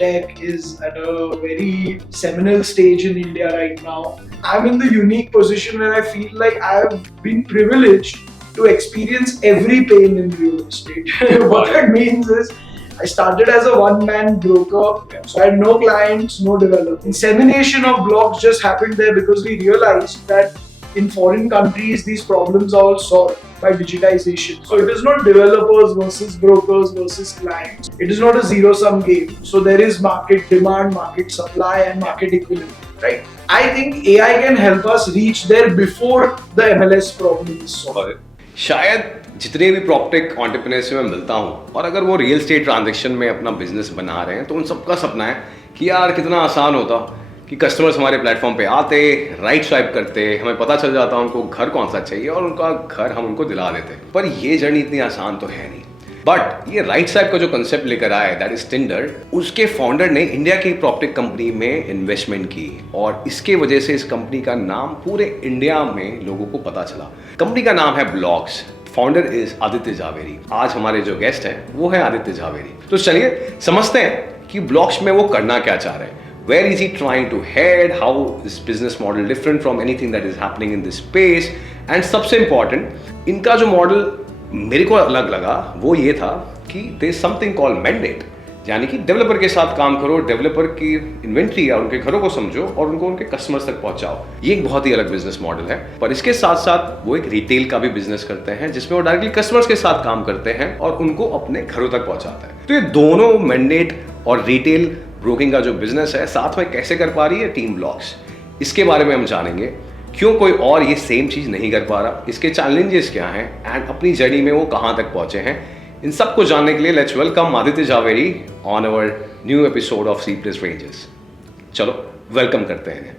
PropTech is at a very seminal stage in India right now. I'm in the unique position where I feel like I've been privileged to experience every pain in real estate. What that means is, I started as a one-man broker, so I had no clients, no developers. Insemination of blocks just happened there because we realized that in foreign countries, these problems are all solved by digitization. So it is not developers versus brokers versus clients. It is not a zero-sum game. So there is market demand, market supply, and market equilibrium, right? I think AI can help us reach there before the MLS problem is solved. शायद जितने भी proptech entrepreneur से मैं मिलता हूँ और अगर वो रियल एस्टेट ट्रांजैक्शन में अपना बिजनेस बना रहे हैं तो उन सबका सपना है कि यार कितना आसान होता कि कस्टमर्स हमारे प्लेटफॉर्म पे आते, राइट स्वाइप करते, हमें पता चल जाता उनको घर कौन सा चाहिए और उनका घर हम उनको दिला देते। पर ये जर्नी इतनी आसान तो है नहीं। बट ये राइट स्वाइप का जो कंसेप्ट लेकर आया दैट इज टिंडर, उसके फाउंडर ने इंडिया की प्रॉपटेक कंपनी में इन्वेस्टमेंट की और इसके वजह से इस कंपनी का नाम पूरे इंडिया में लोगों को पता चला। कंपनी का नाम है blocks, founder is Aditya Jhaveri. आज हमारे जो गेस्ट हैं वो है आदित्य झावेरी। तो चलिए समझते हैं कि ब्लॉक्स में वो करना क्या चाह रहे हैं। Where is he trying to head? How is business model different from anything that is happening in this space? And सबसे important, इनका जो मॉडल मेरे को अलग लगा वो ये था कि there is something called mandate, यानी कि डेवलपर के साथ काम करो, डेवलपर की इन्वेंट्री या उनके घरों को समझो और उनको उनके कस्टमर्स तक पहुंचाओ। ये एक बहुत ही अलग बिजनेस मॉडल है। पर इसके साथ साथ वो एक रिटेल का भी बिजनेस करते हैं जिसमें वो डायरेक्टली कस्टमर्स के साथ काम करते हैं और उनको अपने घरों तक पहुंचाते हैं। तो ये दोनों मैंडेट और रिटेल ब्रोकिंग का जो बिजनेस है साथ में कैसे कर पा रही है टीम ब्लॉक्स, इसके बारे में हम जानेंगे। क्यों कोई और ये सेम चीज नहीं कर पा रहा, इसके चैलेंजेस क्या हैं एंड अपनी जर्नी में वो कहां तक पहुंचे हैं, इन सब को जानने के लिए let's welcome Aditya Jhaveri on our new episode of sleepless ranges. चलो वेलकम करते हैं।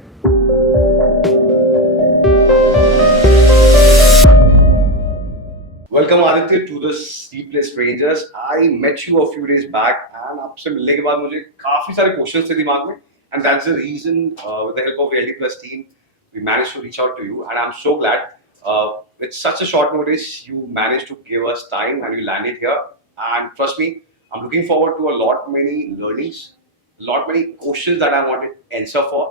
Welcome Aditya to the sleepless rangers. I met you a few days back and आपसे मिलने के बाद मुझे काफी सारे क्वेश्चंस थे दिमाग में and that's the reason with the help of reality plus team we managed to reach out to you and I am so glad with such a short notice you managed to give us time and you landed here, and trust me, I'm looking forward to a lot many learnings, many questions that I want to answer for,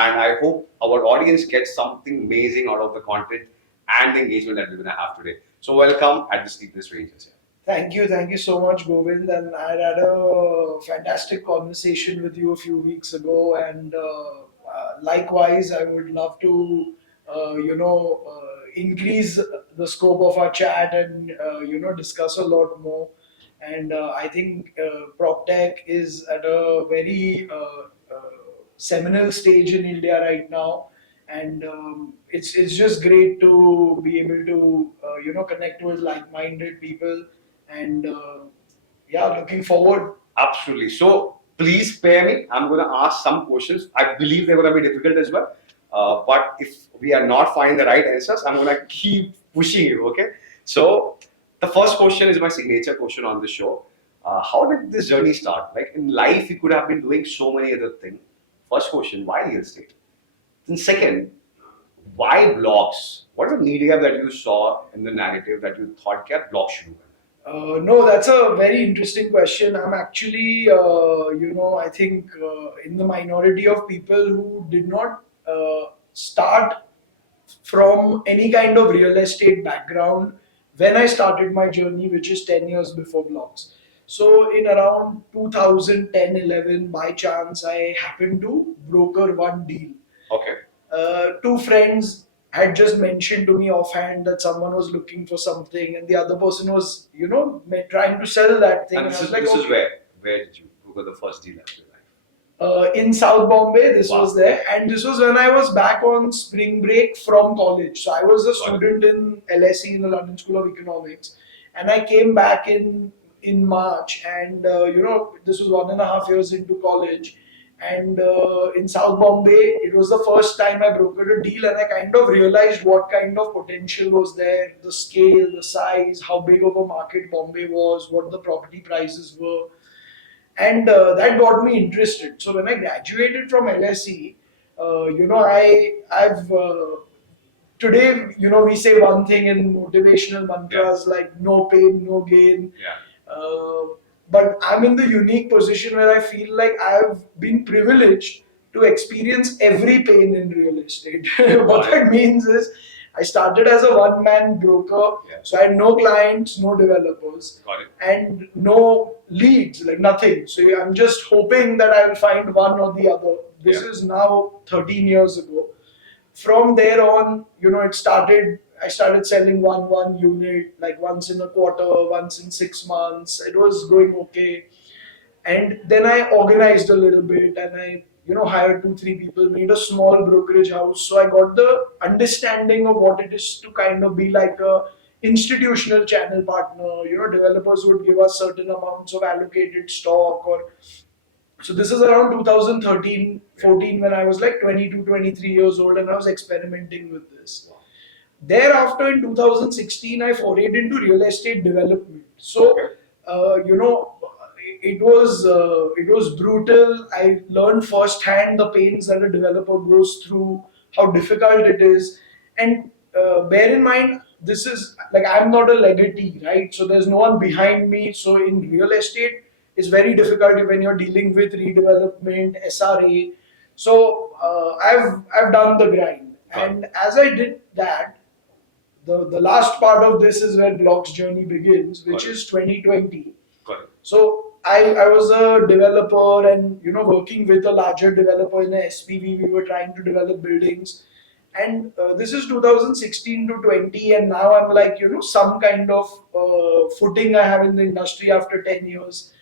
and I hope our audience gets something amazing out of the content and the engagement that we're going to have today. So welcome at the Sleepless Rangers. Thank you so much, Govind. And I had a fantastic conversation with you a few weeks ago, and likewise, I would love to, increase the scope of our chat and discuss a lot more. And I think PropTech is at a very seminal stage in India right now, and it's just great to be able to connect with like-minded people, and looking forward. Absolutely. So please spare me. I'm going to ask some questions. I believe they're going to be difficult as well. But if we are not finding the right answers, I'm going to keep pushing you, okay? So the first question is my signature question on the show. How did this journey start? Like in life, you could have been doing so many other things. First question, why real estate? Then second, why blocks? What is the media that you saw in the narrative that you thought that blocks should do? No, that's a very interesting question. I'm actually, I think in the minority of people who did not start from any kind of real estate background when I started my journey, which is 10 years before Blocks. So in around 2010-11, by chance, I happened to broker one deal. Okay. Two friends had just mentioned to me offhand that someone was looking for something, and the other person was, trying to sell that thing. And this is okay. where did you broker the first deal after that? In South Bombay, this was there, and this was when I was back on spring break from college. So I was a student in LSE, in the London School of Economics, and I came back in March, and this was 1.5 years into college, and in South Bombay, it was the first time I brokered a deal, and I kind of realized what kind of potential was there, the scale, the size, how big of a market Bombay was, what the property prices were. And that got me interested. So when I graduated from LSE, I've today, we say one thing in motivational mantras like no pain, no gain. Yeah. but I'm in the unique position where I feel like I've been privileged to experience every pain in real estate. What that means is, I started as a one-man broker, so I had no clients, no developers, and no leads, like nothing. So I'm just hoping that I will find one or the other. This is now 13 years ago. From there on, I started selling one unit, like once in a quarter, once in 6 months. It was going okay. And then I organized a little bit, and I hired 2 3 people, made a small brokerage house. So I got the understanding of what it is to kind of be like a institutional channel partner. Developers would give us certain amounts of allocated stock, or so this is around 2013 14, when I was like 22 23 years old, and I was experimenting with this. Thereafter, in 2016, I forayed into real estate development. So, it was brutal. I learned firsthand the pains that a developer goes through, how difficult it is, and bear in mind, this is like, I'm not a legatee, right? So there's no one behind me. So in real estate, it's very difficult when you're dealing with redevelopment, SRA. So I've done the grind, and as I did that, the last part of this is where Blox journey begins, which is 2020. So I was a developer, and working with a larger developer in a SPV. We were trying to develop buildings, and this is 2016 to 20, and now I'm like some kind of footing I have in the industry after 10 years,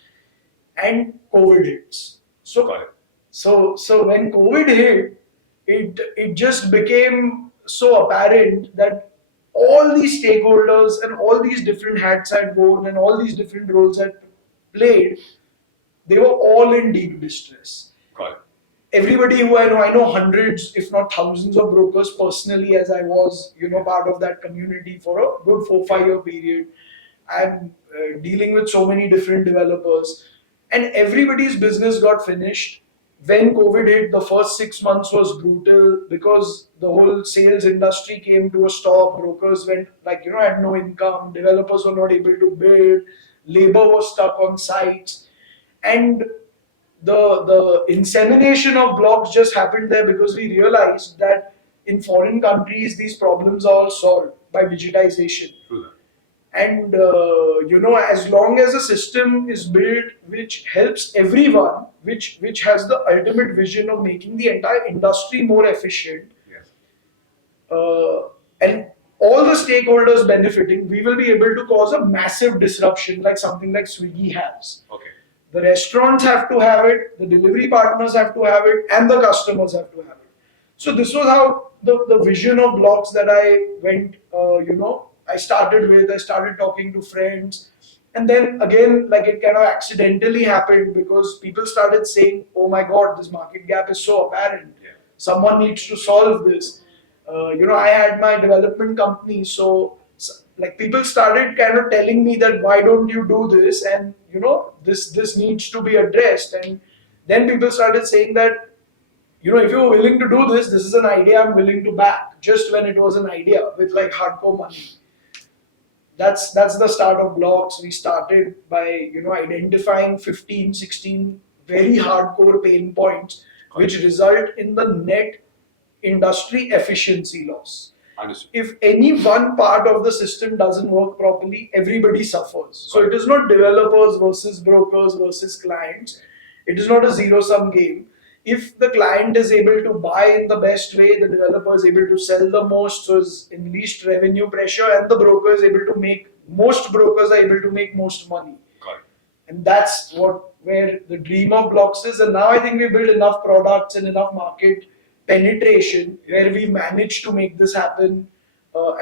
and COVID hits. So when COVID hit, it just became so apparent that all these stakeholders and all these different hats I'd worn and all these different roles I'd played, they were all in deep distress. Everybody who I know hundreds, if not thousands of brokers personally, as I was, part of that community for a good 4 5 year period. I'm dealing with so many different developers, and everybody's business got finished. When COVID hit, the first 6 months was brutal because the whole sales industry came to a stop. Brokers went like, had no income. Developers were not able to build. Labor was stuck on sites, and the insemination of blocks just happened there because we realized that in foreign countries these problems are all solved by digitization. And as long as a system is built which helps everyone, which has the ultimate vision of making the entire industry more efficient, and all the stakeholders benefiting, we will be able to cause a massive disruption, like something like Swiggy has. The restaurants have to have it, the delivery partners have to have it, and the customers have to have it. So this was how the vision of Blox that I went, I started talking to friends. And then again, like, it kind of accidentally happened because people started saying, oh my God, this market gap is so apparent. Someone needs to solve this. I had my development company, so like people started kind of telling me that why don't you do this, and this needs to be addressed. And then people started saying that if you're willing to do this is an idea I'm willing to back, just when it was an idea with like hardcore money. That's the start of Blox. We started by identifying 15 16 very hardcore pain points which result in the net industry efficiency loss. If any one part of the system doesn't work properly, everybody suffers. So it is not developers versus brokers versus clients. It is not a zero-sum game. If the client is able to buy in the best way, the developer is able to sell the most, so is in least revenue pressure, and the broker is able to make, most brokers are able to make most money. And that's where the dream of Blox is. And now I think we built enough products and enough market penetration where we managed to make this happen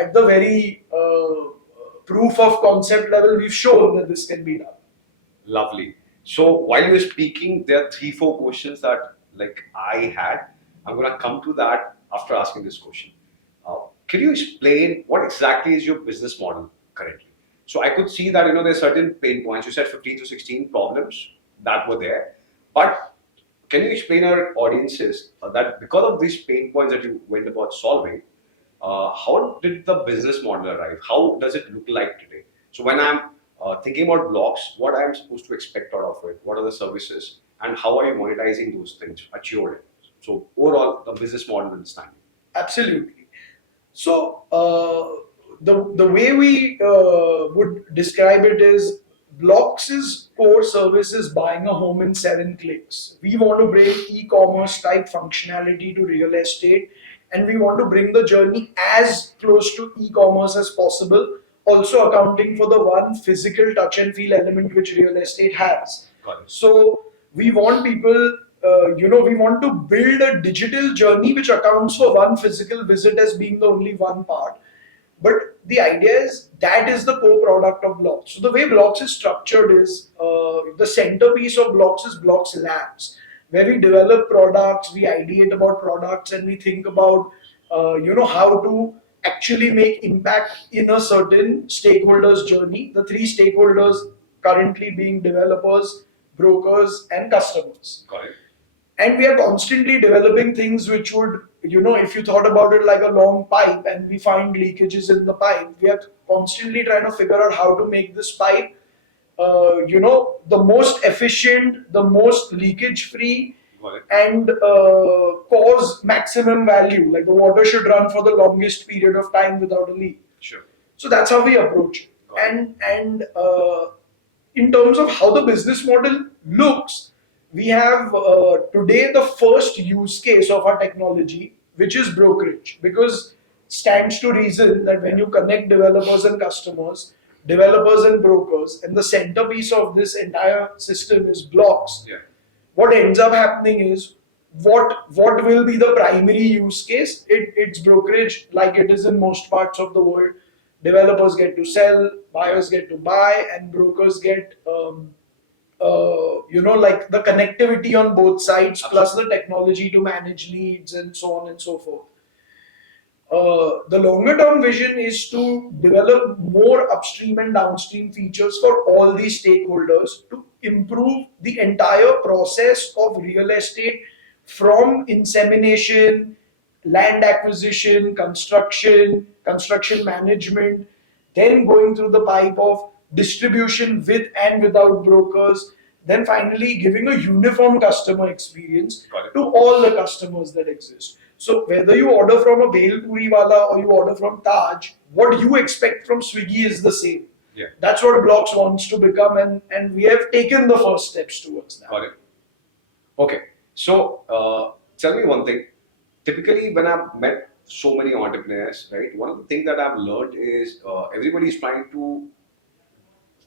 at the very proof of concept level. We've shown that this can be done. Lovely. So while you were speaking, there are 3-4 questions that I had. I'm going to come to that after asking this question. Can you explain what exactly is your business model currently? So I could see that there's certain pain points. You said 15 to 16 problems that were there, but can you explain our audiences that because of these pain points that you went about solving, how did the business model arrive? How does it look like today? So when I'm thinking about blocks, what I'm supposed to expect out of it, what are the services, and how are you monetizing those things at your end? So overall, the business model understanding. Absolutely. So the way we would describe it is Blox's core service is buying a home in 7 clicks. We want to bring e-commerce type functionality to real estate, and we want to bring the journey as close to e-commerce as possible, also accounting for the one physical touch and feel element which real estate has. Got it. So we want people, we want to build a digital journey which accounts for one physical visit as being the only one part. But the idea is that is the core product of Blox. So the way Blox is structured is the centerpiece of Blox is Blox Labs, where we develop products, we ideate about products, and we think about how to actually make impact in a certain stakeholders journey. The three stakeholders currently being developers, brokers, and customers. Got it. And we are constantly developing things which would, if you thought about it like a long pipe and we find leakages in the pipe, we are constantly trying to figure out how to make this pipe the most efficient, the most leakage free, and cause maximum value. Like the water should run for the longest period of time without a leak. Sure. So that's how we approach it. And in terms of how the business model looks, we have today the first use case of our technology, which is brokerage, because stands to reason that when you connect developers and customers, developers and brokers, and the centerpiece of this entire system is Blox. Yeah. What ends up happening is what will be the primary use case? It's brokerage, like it is in most parts of the world. Developers get to sell, buyers get to buy, and brokers get like the connectivity on both sides, plus the technology to manage leads and so on and so forth. The longer term vision is to develop more upstream and downstream features for all these stakeholders to improve the entire process of real estate, from insemination, land acquisition, construction management, then going through the pipe of distribution with and without brokers, then finally giving a uniform customer experience to all the customers that exist. So whether you order from a Bhel Puri wala or you order from Taj, what you expect from Swiggy is the same. Yeah. That's what Blox wants to become, and we have taken the first steps towards that. Got it. Okay. So tell me one thing. Typically, when I've met so many entrepreneurs, right, one of the things that I've learned is everybody is trying to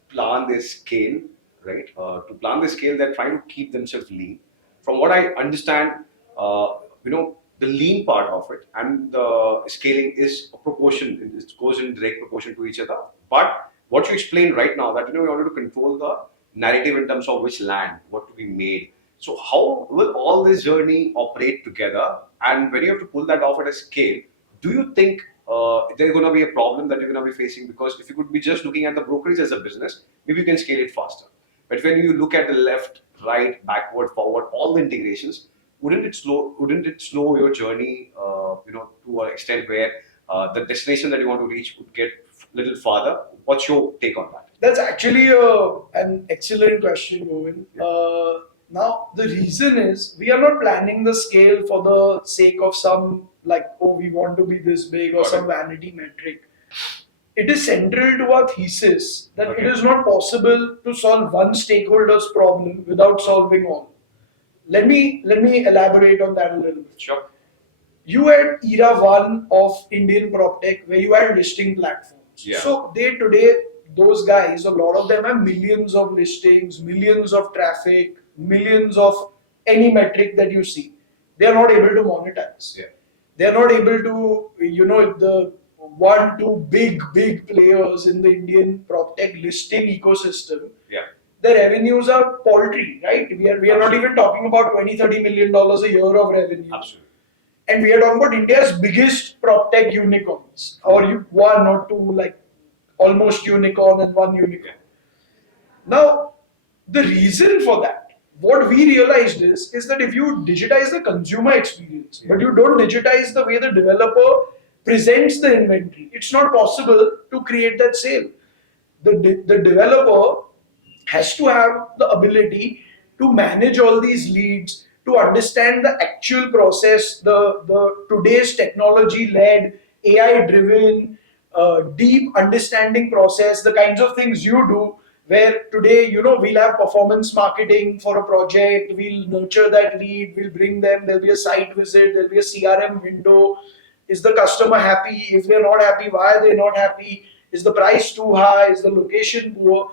plan their scale, right? To plan their scale, they're trying to keep themselves lean. From what I understand, the lean part of it and the scaling is a proportion. It goes in direct proportion to each other. But what you explained right now, that we wanted to control the narrative in terms of which land, what to be made. So how will all this journey operate together? And when you have to pull that off at a scale, do you think there's going to be a problem that you're going to be facing? Because if you could be just looking at the brokerage as a business, maybe you can scale it faster. But when you look at the left, right, backward, forward, all the integrations, wouldn't it slow your journey, to an extent where the destination that you want to reach would get a little farther? What's your take on that? That's actually an excellent question, Govind. Now, the reason is we are not planning the scale for the sake of some, we want to be this big or some vanity metric. It is central to our thesis that it is not possible to solve one stakeholder's problem without solving all. Let me elaborate on that a little bit. Sure. You had era one of Indian PropTech where you had listing platforms. Yeah. So today, those guys, a lot of them have millions of listings, millions of traffic, millions of any metric that you see. They are not able to monetize. Yeah. They are not able to, the 1-2 big players in the Indian PropTech listing ecosystem. Yeah. The revenues are paltry, right? We are not even talking about $20-30 million a year of revenue. Absolutely. And we are talking about India's biggest PropTech unicorns, or one or two, like almost unicorn and one unicorn. Yeah. Now, the reason for that, what we realized is that if you digitize the consumer experience, but you don't digitize the way the developer presents the inventory, it's not possible to create that sale. the developer has to have the ability to manage all these leads, to understand the actual process, the today's technology led, AI driven, deep understanding process, the kinds of things you do. Where today, we'll have performance marketing for a project, we'll nurture that lead, we'll bring them, there'll be a site visit, there'll be a CRM window. Is the customer happy? If they're not happy, why are they not happy? Is the price too high? Is the location poor?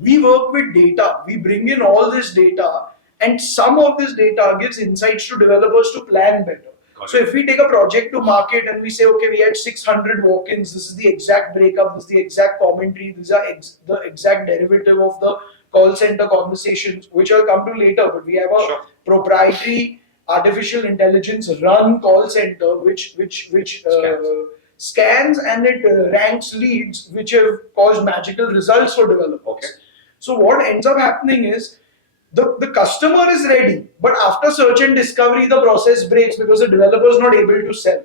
We work with data. We bring in all this data, and some of this data gives insights to developers to plan better. So if we take a project to market and we say, okay, we had 600 walk-ins, this is the exact breakup, this is the exact commentary, these are the exact derivative of the call center conversations, which I'll come to later, but we have a proprietary artificial intelligence run call center which scans and it ranks leads which have caused magical results for developers. Okay. So what ends up happening is the customer is ready, but after search and discovery, the process breaks because the developer is not able to sell.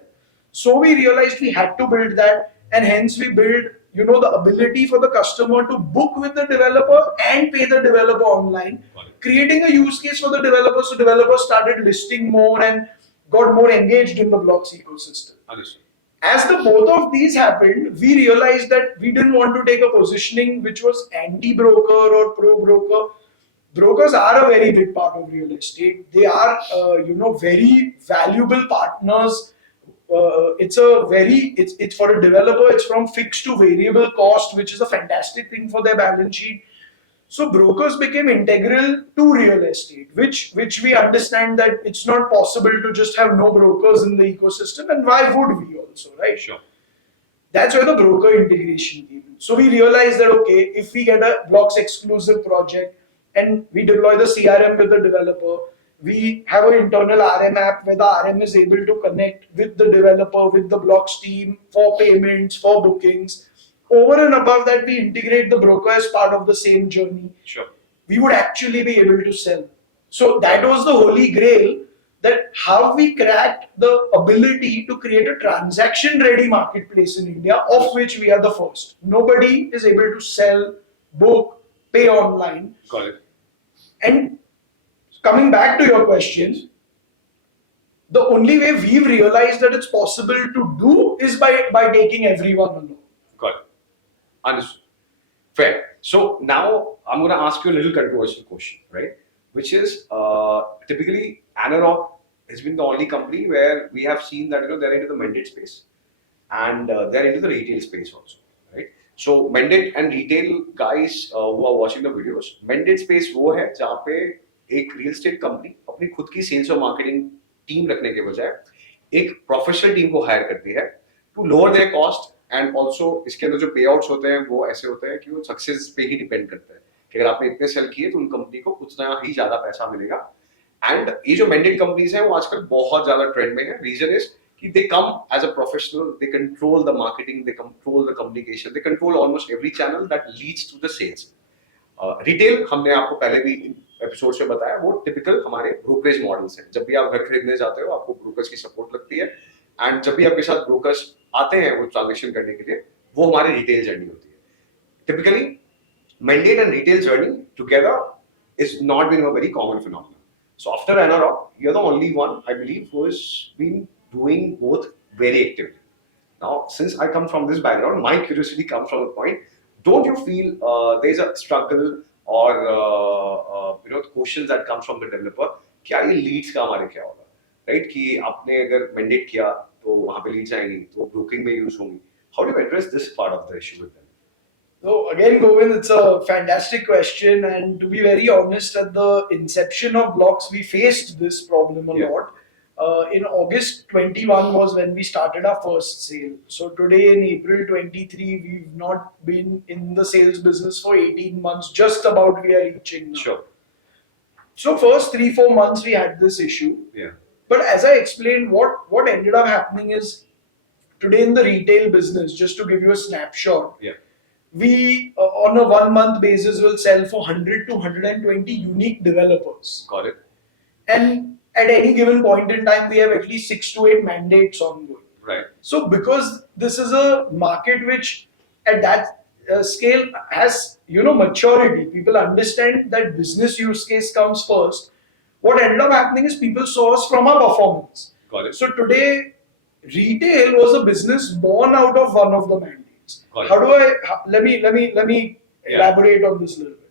So we realized we had to build that, and hence we built, the ability for the customer to book with the developer and pay the developer online, creating a use case for the developers. So developers started listing more and got more engaged in the Blox ecosystem. Understood. As the both of these happened, we realized that we didn't want to take a positioning which was anti-broker or pro-broker. Brokers are a very big part of real estate. They are, very valuable partners. It's for a developer. It's from fixed to variable cost, which is a fantastic thing for their balance sheet. So brokers became integral to real estate, which we understand that it's not possible to just have no brokers in the ecosystem, and why would we also, right? Sure. That's where the broker integration came in. So we realized that, okay, if we get a Blox exclusive project and we deploy the CRM with the developer, we have an internal RM app where the RM is able to connect with the developer, with the Blox team for payments, for bookings. Over and above that, we integrate the broker as part of the same journey. Sure. We would actually be able to sell. So that was the holy grail, that how we cracked the ability to create a transaction-ready marketplace in India, of which we are the first. Nobody is able to sell, book, pay online. Got it. And coming back to your question, the only way we've realized that it's possible to do is by taking everyone along. Got it. Understood. Fair. So now I'm going to ask you a little controversial question, right? Which is typically Anarock has been the only company where we have seen that they're into the mandate space and they're into the retail space also, right? So mandate and retail guys who are watching the videos, mandate space वो है जहाँ पे एक real estate company अपनी खुद की sales और marketing team रखने के बजाय एक professional team को hire करती है to lower their cost, and also इसके अंदर जो payouts होते हैं वो ऐसे होते हैं कि वो success पे ही depend करते हैं कि अगर आपने इतने sell किए तो उन company को उतना ही ज़्यादा पैसा मिलेगा. And ये जो mandate companies हैं वो आजकल बहुत ज़्यादा trend में है. Reason is कि they come as a professional, they control the marketing, they control the communication, they control almost every channel that leads to the sales. Retail हमने आपको पहले भी एपिसोड से बताया वो टिपिकल हमारे ब्रोकरेज मॉडल्स हैं. जब भी आप घर खरीदने जाते हो आपको ब्रोकर्स की सपोर्ट लगती है, एंड जब भी आपके साथ ब्रोकर्स आते हैं वो ट्रांजेक्शन करने के लिए, वो हमारी रिटेल जर्नी होती है. Typically mandate and retail journey together is not been a very common phenomenon. So after Anarock, you're the only one, I believe, who has been doing both very actively. Now, since I come from this background, my curiosity comes from the point, don't you feel there's a struggle or questions that comes from the developer, क्या ये leads का हमारे क्या होगा, right? कि आपने अगर mandate किया तो वहाँ पे leads आएंगी तो broking में use होंगी. How do you address this part of the issue with them? So again, Govind, it's a fantastic question, and to be very honest, at the inception of Blox, we faced this problem a lot. In August 21 was when we started our first sale. So today in April 23, we've not been in the sales business for 18 months, just about we are reaching now. Sure. So first 3-4 months we had this issue. Yeah. But as I explained, what ended up happening is, today in the retail business, just to give you a snapshot, we on a 1 month basis will sell for 100 to 120 unique developers. Got it. And at any given point in time, we have at least 6 to 8 mandates ongoing. Right. So because this is a market which at that scale has, maturity. People understand that business use case comes first. What ended up happening is people saw us from our performance. Got it. So today, retail was a business born out of one of the mandates. How do I? Let me elaborate on this a little bit.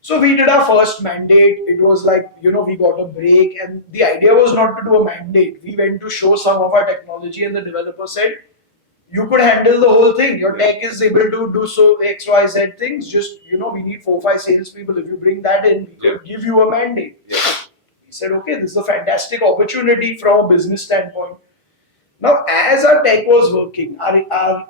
So we did our first mandate. It was like, we got a break, and the idea was not to do a mandate. We went to show some of our technology, and the developer said, you could handle the whole thing. Your tech is able to do so XYZ things. Just, we need 4-5 salespeople. If you bring that in, we could give you a mandate. He said, okay, this is a fantastic opportunity from a business standpoint. Now, as our tech was working, our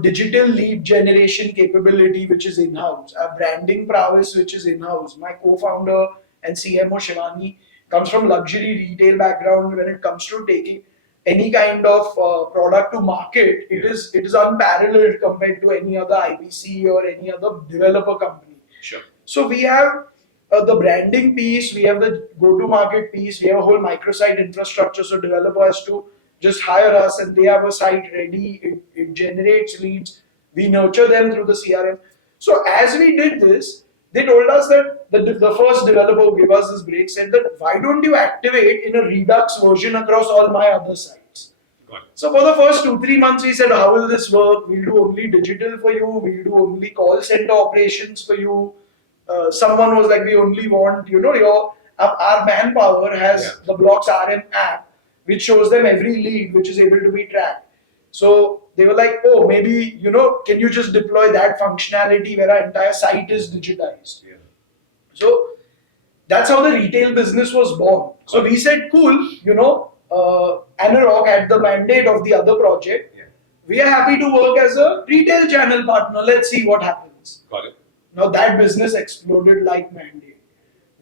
digital lead generation capability, which is in-house, our branding prowess, which is in-house. My co-founder and CMO Shivani comes from luxury retail background. When it comes to taking any kind of product to market, it is unparalleled compared to any other IPC or any other developer company. Sure. So we have the branding piece, we have the go-to-market piece, we have a whole microsite infrastructure. So developer has to just hire us, and they have a site ready. It generates leads. We nurture them through the CRM. So as we did this, they told us that the first developer who gave us this break said that, why don't you activate in a Redux version across all my other sites? So for the first 2-3 months, we said, how will this work? We'll do only digital for you. We'll do only call center operations for you. Someone was like, we only want, our manpower has the Blox RM app, which shows them every lead, which is able to be tracked. So they were like, oh, maybe, can you just deploy that functionality where our entire site is digitized? So that's how the retail business was born. So we said, cool, Analog had the mandate of the other project. We are happy to work as a retail channel partner. Let's see what happens. Got it. Now that business exploded like mandate.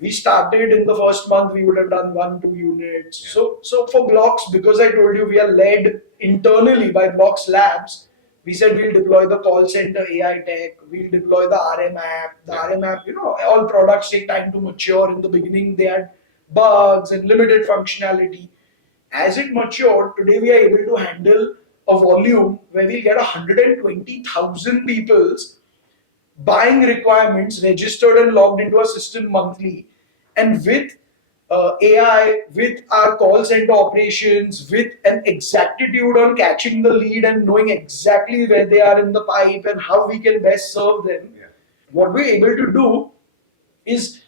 We started in the first month, we would have done 1-2 units. So for Blox, because I told you we are led internally by Blox Labs, we said we'll deploy the call center AI tech, we'll deploy the RM app. The RM app, all products take time to mature. In the beginning, they had bugs and limited functionality. As it matured, today we are able to handle a volume where we get 120,000 people's buying requirements registered and logged into our system monthly. And with AI, with our call center operations, with an exactitude on catching the lead and knowing exactly where they are in the pipe and how we can best serve them, what we're able to do is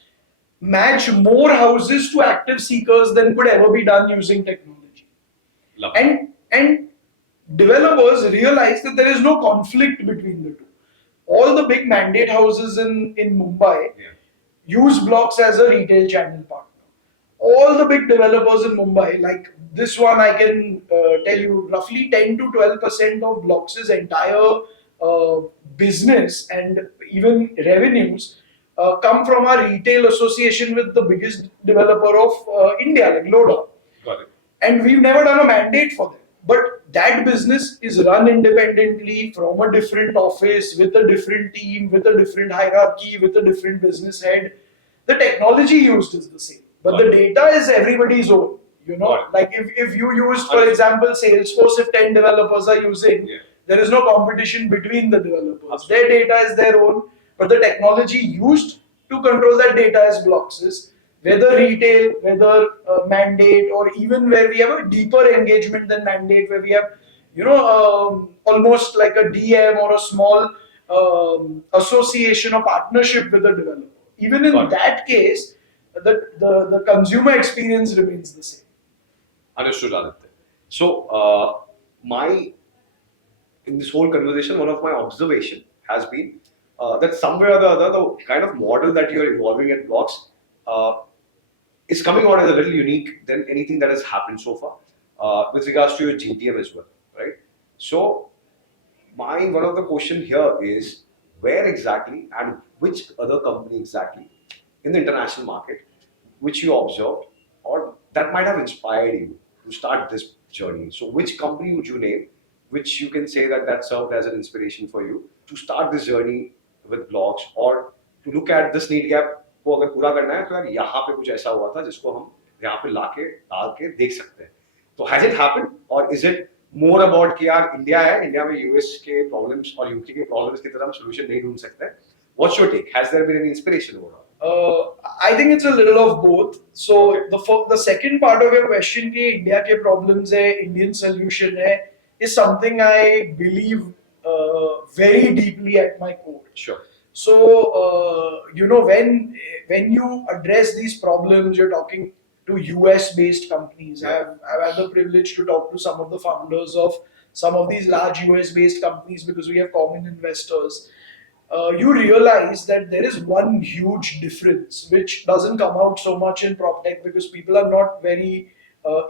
match more houses to active seekers than could ever be done using technology. And developers realize that there is no conflict between the two. All the big mandate houses in Mumbai use Blox as a retail channel partner. All the big developers in Mumbai, like this one, I can tell you roughly 10 to 12% of Blox's entire business and even revenues come from our retail association with the biggest developer of India, like Loda. Got it. And we've never done a mandate for them. But that business is run independently from a different office, with a different team, with a different hierarchy, with a different business head. The technology used is the same, but the data is everybody's own. Like if you used, for example, Salesforce, if 10 developers are using, there is no competition between the developers. Their data is their own, but the technology used to control that data is Blox's. Whether retail, whether mandate, or even where we have a deeper engagement than mandate, where we have, almost like a DM or a small association or partnership with the developer. Even in that case, the consumer experience remains the same. Understood, Aditya. So, in this whole conversation, one of my observation has been that somewhere or the other, the kind of model that you are evolving at Blox is coming out as a little unique than anything that has happened so far with regards to your GTM as well, right? So, one of the question here is where exactly and which other company exactly in the international market which you observed or that might have inspired you to start this journey. So, which company would you name which you can say that served as an inspiration for you to start this journey with Blox or to look at this need gap को अगर पूरा करना है तो यार यहाँ पे कुछ ऐसा हुआ था जिसको हम यहाँ पे लाके डाल के देख सकते हैं. So has it happened or is it more about कि यार इंडिया है, इंडिया में यूएस के प्रॉब्लम्स और यूके के प्रॉब्लम्स की तरह हम सोल्यूशन नहीं ढूंढ सकते. What's your take? Has there been any inspiration overall? I think it's a little of both. So the second part of your question कि India के problems है, Indian solution है, is something I believe very deeply at my core. Sure. So when you address these problems, you're talking to US based companies. Yeah. I've had the privilege to talk to some of the founders of some of these large US based companies because we have common investors. You realize that there is one huge difference which doesn't come out so much in PropTech because people are not very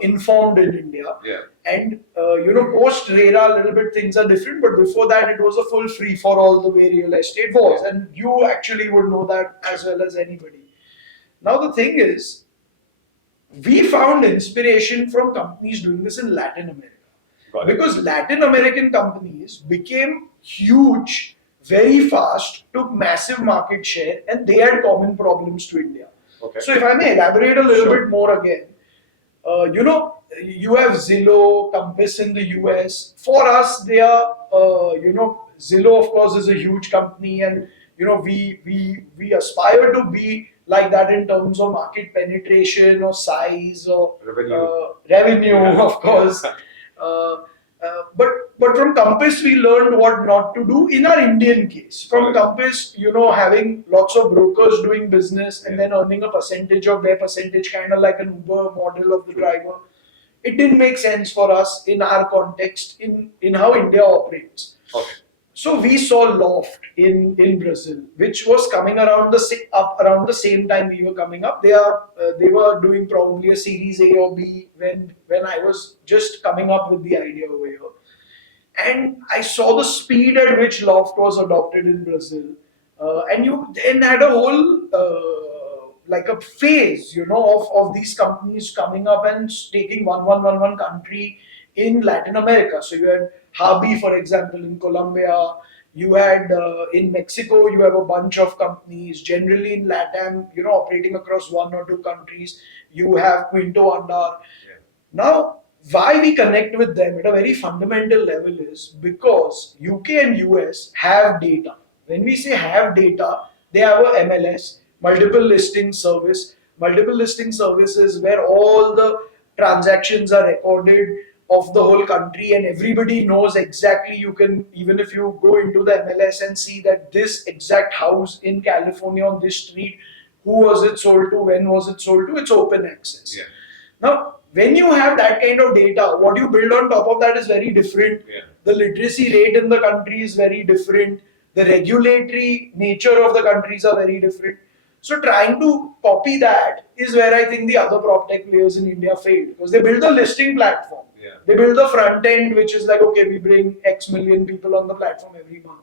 informed in India. Yeah. And post RERA, a little bit things are different, but before that, it was a full free for all the way real estate was, Yeah. and you actually would know that as well as anybody. Now, the thing is, we found inspiration from companies doing this in Latin America because Latin American companies became huge very fast, took massive market share, and they had common problems to India. Okay. So if I may elaborate a little Sure. bit more again, you have Zillow, Compass in the US. For us, they are, Zillow of course is a huge company, and we aspire to be like that in terms of market penetration or size or revenue, Yeah. of course. But from Compass we learned what not to do in our Indian case. From Compass, having lots of brokers doing business and then earning a percentage of their percentage, kind of like an Uber model of the driver, it didn't make sense for us in our context, in how India operates. Okay. So we saw Loft in Brazil, which was coming around around the same time we were coming up. They were doing probably a Series A or B when I was just coming up with the idea over here, and I saw the speed at which Loft was adopted in Brazil, and you then had a whole like a phase, of these companies coming up and taking one country in Latin America. So you had Habi, for example, in Colombia. You had in Mexico, you have a bunch of companies. Generally in LATAM, operating across one or two countries. You have Quinto Andar. Yeah. Now, why we connect with them at a very fundamental level is because UK and US have data. When we say have data, they have a MLS, multiple listing service. Multiple listing services where all the transactions are recorded of the whole country, and everybody knows exactly. You can, even if you go into the MLS and see that this exact house in California on this street, who was it sold to, when was it sold to, it's open access. Yeah. Now, when you have that kind of data, what you build on top of that is very different. Yeah. The literacy rate in the country is very different. The regulatory nature of the countries are very different. So trying to copy that is where I think the other PropTech players in India failed, because they build a listing platform. Yeah. They build the front end, which is like, okay, we bring X million people on the platform every month.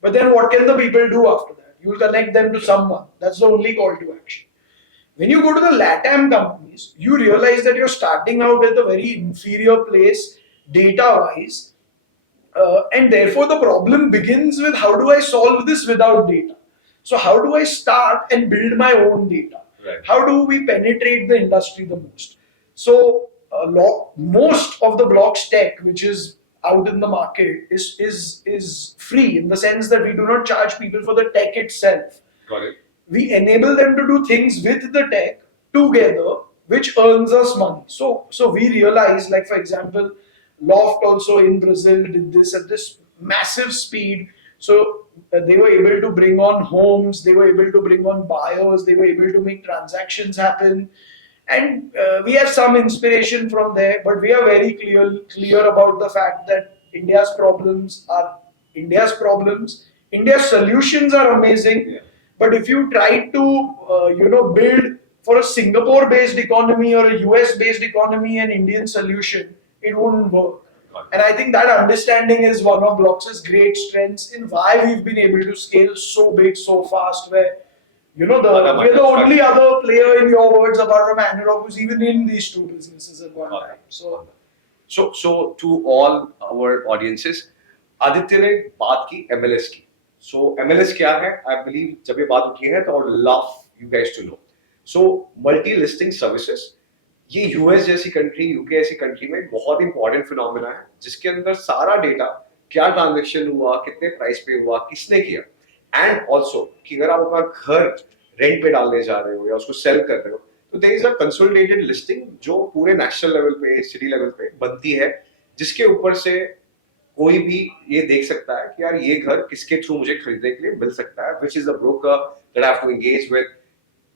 But then what can the people do after that? You will connect them to someone. That's the only call to action. When you go to the LATAM companies, you realize that you're starting out at a very inferior place data-wise, and therefore the problem begins with how do I solve this without data? So how do I start and build my own data? Right. How do we penetrate the industry the most? So most of the blocks tech which is out in the market is free, in the sense that we do not charge people for the tech itself. Got it. We enable them to do things with the tech together, which earns us money. So we realize, like for example, Loft also in Brazil did this at this massive speed. So they were able to bring on homes, they were able to bring on buyers, they were able to make transactions happen. And we have some inspiration from there, but we are very clear about the fact that India's problems are India's problems. India's solutions are amazing. Yeah. But if you try to, build for a Singapore-based economy or a US-based economy an Indian solution, it wouldn't work. And I think that understanding is one of Blox's great strengths in why we've been able to scale so big, so fast, where, we're the only other player, in your words, apart from Analog, who's even in these two businesses at one time. So to all our audiences, Aditya ने बात की MLS की. So MLS क्या है? I believe जब ये बात उठी है तो I would love you guys to know. So multi-listing services ये यूएस जैसी कंट्री, यूके जैसी कंट्री में बहुत इंपॉर्टेंट फिनोमेना है जिसके अंदर सारा डेटा, क्या ट्रांजेक्शन हुआ, कितने प्राइस पे हुआ, किसने किया, एंड ऑल्सो कि अगर आप अपना घर रेंट पे डालने जा रहे हो या उसको सेल कर रहे हो तो there is a consolidated listing जो पूरे नेशनल लेवल पे, सिटी लेवल पे बनती है, जिसके ऊपर से कोई भी ये देख सकता है कि यार ये घर किसके थ्रू मुझे खरीदने के लिए मिल सकता है, which is the broker that I have to engage with.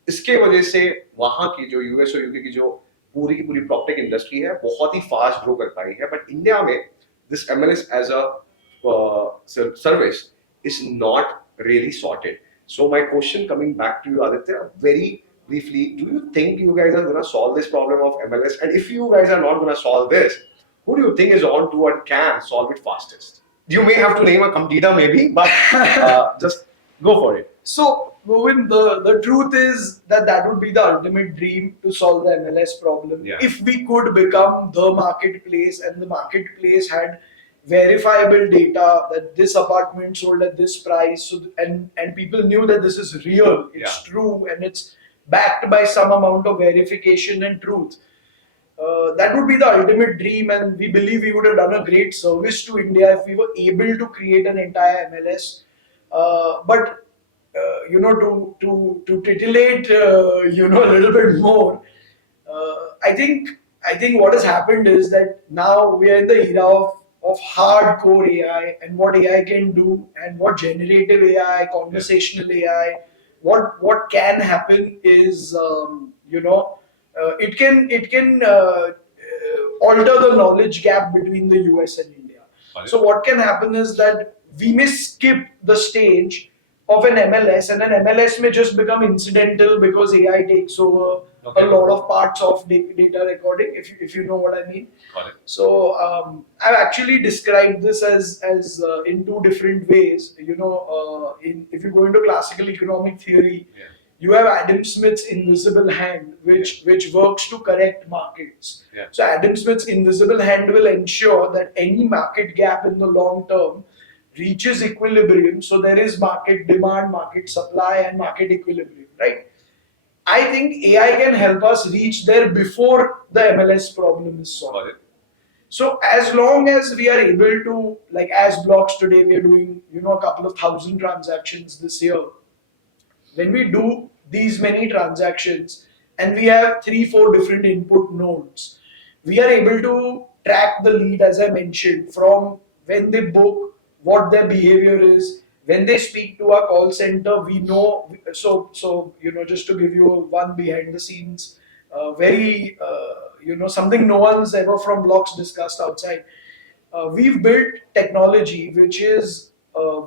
इसके वजह से वहां की जो यूएस और यूके की जो पूरी की पूरी प्रॉपर्टी इंडस्ट्री है बहुत ही फास्ट ग्रो कर पाई है, बट इंडिया में this MLS as a service is not really sorted. So my question coming back to you, Aditya, very briefly, do you think you guys are going to solve this problem of MLS? And if you guys are not going to solve this, who do you think is on to and can solve it fastest? You may have to name a competitor maybe, but just go for it. So, Govind, the truth is that would be the ultimate dream to solve the MLS problem. Yeah. If we could become the marketplace and the marketplace had verifiable data that this apartment sold at this price, so and people knew that this is real, it's true, and it's backed by some amount of verification and truth. That would be the ultimate dream, and we believe we would have done a great service to India if we were able to create an entire MLS. But to titillate, a little bit more, I think what has happened is that now we are in the era of hardcore AI and what AI can do and what generative AI, conversational AI, what can happen is it can alter the knowledge gap between the US and India. So what can happen is that we may skip the stage of an MLS, and an MLS may just become incidental because AI takes over a lot of parts of data recording, if you know what I mean. Got it. So I've actually described this as in two different ways. If you go into classical economic theory, you have Adam Smith's invisible hand, which works to correct markets. So Adam Smith's invisible hand will ensure that any market gap in the long term reaches equilibrium. So there is market demand, market supply, and market equilibrium, right? I think AI can help us reach there before the MLS problem is solved. So as long as we are able to, like as Blocks today, we are doing a couple of thousand transactions this year. When we do these many transactions and we have 3-4 different input nodes, we are able to track the lead, as I mentioned, from when they book, what their behavior is, when they speak to our call center. We know. So just to give you one behind the scenes, very something no one's ever from Blocks discussed outside. We've built technology which is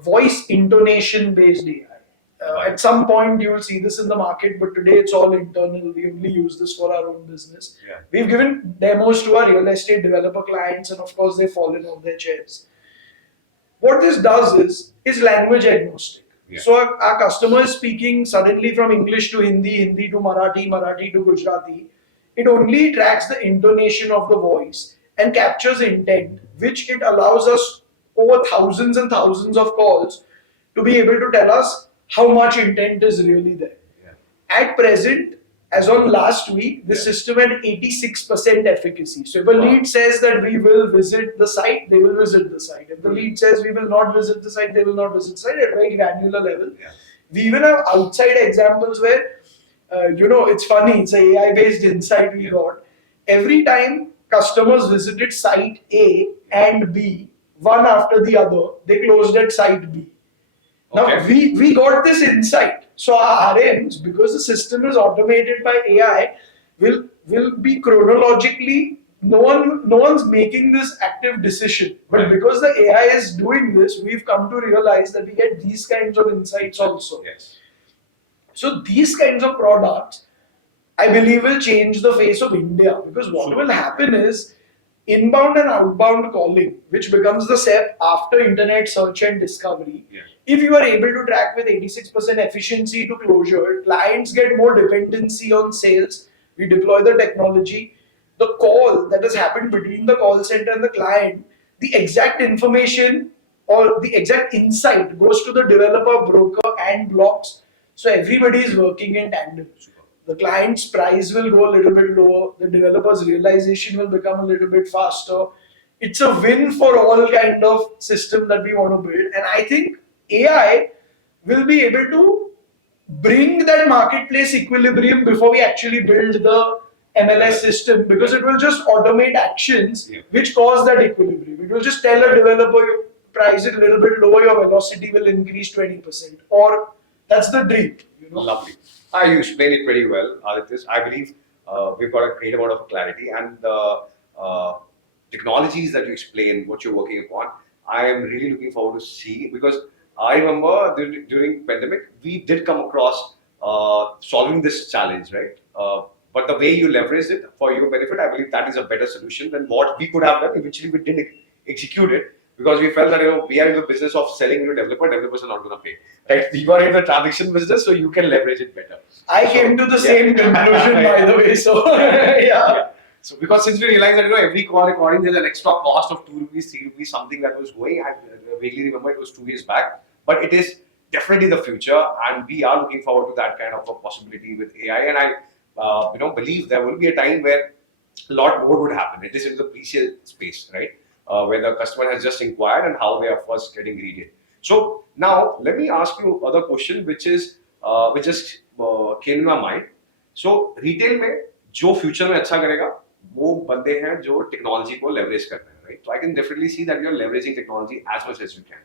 voice intonation based AI. At some point you will see this in the market, but today it's all internal. We only use this for our own business. We've given demos to our real estate developer clients, and of course they've fallen off their chairs. What this does is language agnostic. So our customer is speaking suddenly from English to Hindi, Hindi to Marathi, Marathi to Gujarati. It only tracks the intonation of the voice and captures intent, which it allows us over thousands and thousands of calls to be able to tell us how much intent is really there. At present, as on last week, the system had 86% efficacy. So if a lead says that we will visit the site, they will visit the site. If the lead says we will not visit the site, they will not visit the site at a very granular level. We even have outside examples where, it's funny, it's an AI-based insight we got. Every time customers visited site A and B, one after the other, they closed at site B. Now, we got this insight. So our RMs, because the system is automated by AI, will be chronologically, no one's making this active decision. But because the AI is doing this, we've come to realize that we get these kinds of insights also. So these kinds of products, I believe, will change the face of India, because what will happen is inbound and outbound calling, which becomes the step after internet search and discovery. If you are able to track with 86% efficiency to closure, clients get more dependency on sales. We deploy the technology. The call that has happened between the call center and the client, the exact information or the exact insight goes to the developer, broker, and blocks. So everybody is working in tandem. the client's price will go a little bit lower, the developer's realization will become a little bit faster. It's a win for all kind of system that we want to build. And I think AI will be able to bring that marketplace equilibrium before we actually build the MLS system, because it will just automate actions which cause that equilibrium. It will just tell a developer, you price it a little bit lower, your velocity will increase 20%. Or that's the dream. Lovely. You explained it pretty well, Aditya. I believe we've got a great amount of clarity, and the technologies that you explain, what you're working upon, I am really looking forward to see, because I remember during pandemic, we did come across solving this challenge, right? But the way you leverage it for your benefit, I believe that is a better solution than what we could have done. Eventually, we didn't execute it because we felt that we are in the business of selling to developers are not going to pay. Right? You are in the transaction business, so you can leverage it better. I came to the same conclusion, by the way. So yeah. So because since we realized that every call recording there's an extra cost of 2 rupees, 3 rupees, something that was going. I vaguely remember it was 2 years back, but it is definitely the future, and we are looking forward to that kind of a possibility with AI. And I believe there will be a time where a lot more would happen. It is in the pre-sale space, right? Where the customer has just inquired and how they are first getting greeted. So now let me ask you other question, which just came in my mind. So retail में जो future में अच्छा करेगा वो बंदे हैं जो technology को leverage कर रहे हैं, right? So I can definitely see that you're leveraging technology as much as you can.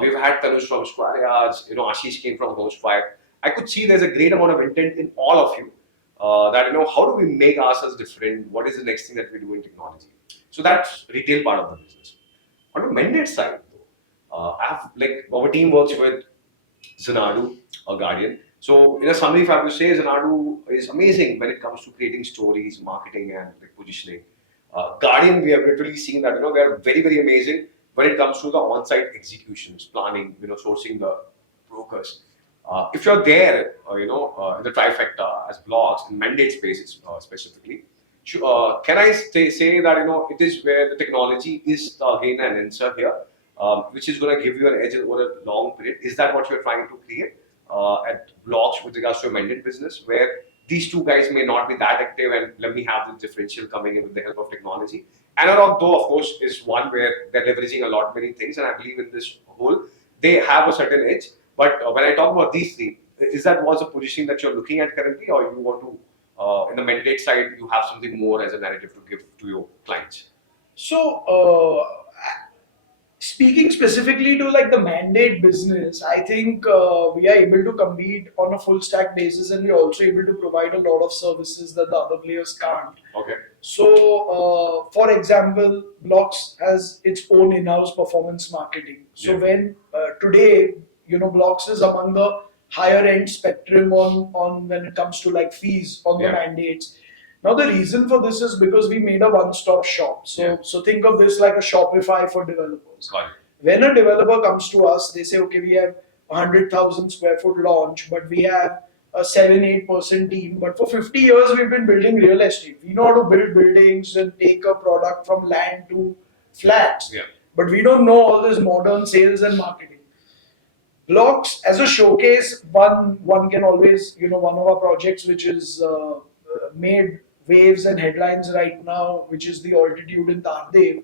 We've had Tanush from Square, Ashish came from Hostfire. I could see there's a great amount of intent in all of you. That how do we make ourselves different? What is the next thing that we do in technology? So that's retail part of the business. On the mandate side, though, our team works with Xanadu, a Guardian. So in a summary, if I have to say, Xanadu is amazing when it comes to creating stories, marketing, and positioning. Guardian, we have literally seen that they are very, very amazing when it comes to the on-site executions, planning, sourcing the brokers. If you're there, in the trifecta as blogs in mandate spaces specifically, can I say that it is where the technology is again an answer here, which is going to give you an edge over a long period? Is that what you're trying to create at Blox with regards to a mandate business, where these two guys may not be that active, and let me have the differential coming in with the help of technology? Analog, though, of course, is one where they're leveraging a lot many things, and I believe in this whole, they have a certain edge. But when I talk about these three, is that was a positioning that you're looking at currently, or you want to, in the mandate side, you have something more as a narrative to give to your clients? So, speaking specifically to the mandate business, I think we are able to compete on a full stack basis, and we're also able to provide a lot of services that the other players can't. Okay. So, for example, Blox has its own in-house performance marketing. So when today, Blox is among the higher end spectrum on when it comes to fees on the mandates. Now the reason for this is because we made a one-stop shop. So think of this like a Shopify for developers. When a developer comes to us, they say, okay, we have 100,000 square foot launch, but we have a 7-8% team. But for 50 years, we've been building real estate. We know how to build buildings and take a product from land to flats. But we don't know all this modern sales and marketing. Blox as a showcase, one can always, one of our projects which is made waves and headlines right now, which is the altitude in Tardev.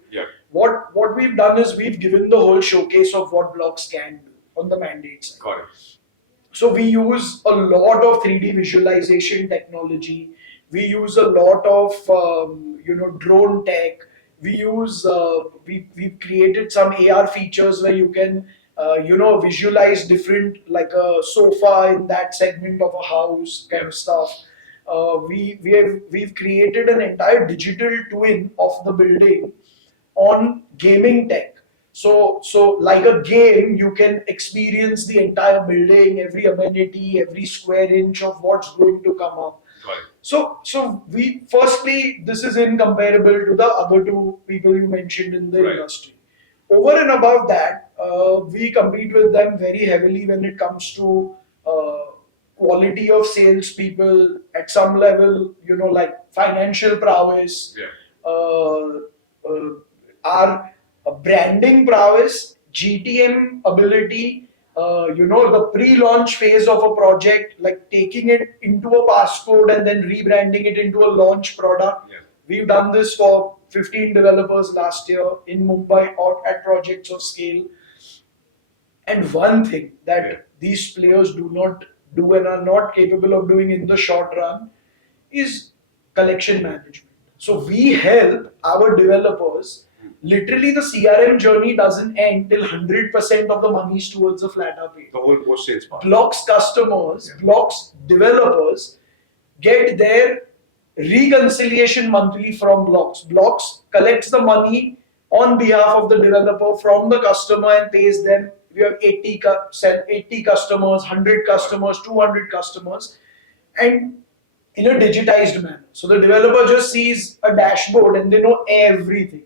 What we've done is we've given the whole showcase of what Blox can do on the mandates. Got it. So we use a lot of 3D visualization technology. We use a lot of drone tech. We use we've created some AR features where you can visualize different, like a sofa in that segment of a house kind of stuff. We've created an entire digital twin of the building on gaming tech. So like a game, you can experience the entire building, every amenity, every square inch of what's going to come up. Right. So we firstly, this is incomparable to the other two people you mentioned in the industry. Over and above that, we compete with them very heavily when it comes to quality of salespeople at some level, like financial prowess, our branding prowess, GTM ability, the pre-launch phase of a project, like taking it into a passcode and then rebranding it into a launch product. Yeah. We've done this for 15 developers last year in Mumbai or at projects of scale. And one thing that these players do not do and are not capable of doing in the short run is collection management. So we help our developers. Literally, the CRM journey doesn't end till 100% of the money is towards the flat paid. The whole post sales part. BLOX customers, BLOX developers get their reconciliation monthly from BLOX. BLOX collects the money on behalf of the developer from the customer and pays them. We have 80 customers, 100 customers, 200 customers, and in a digitized manner. So the developer just sees a dashboard and they know everything.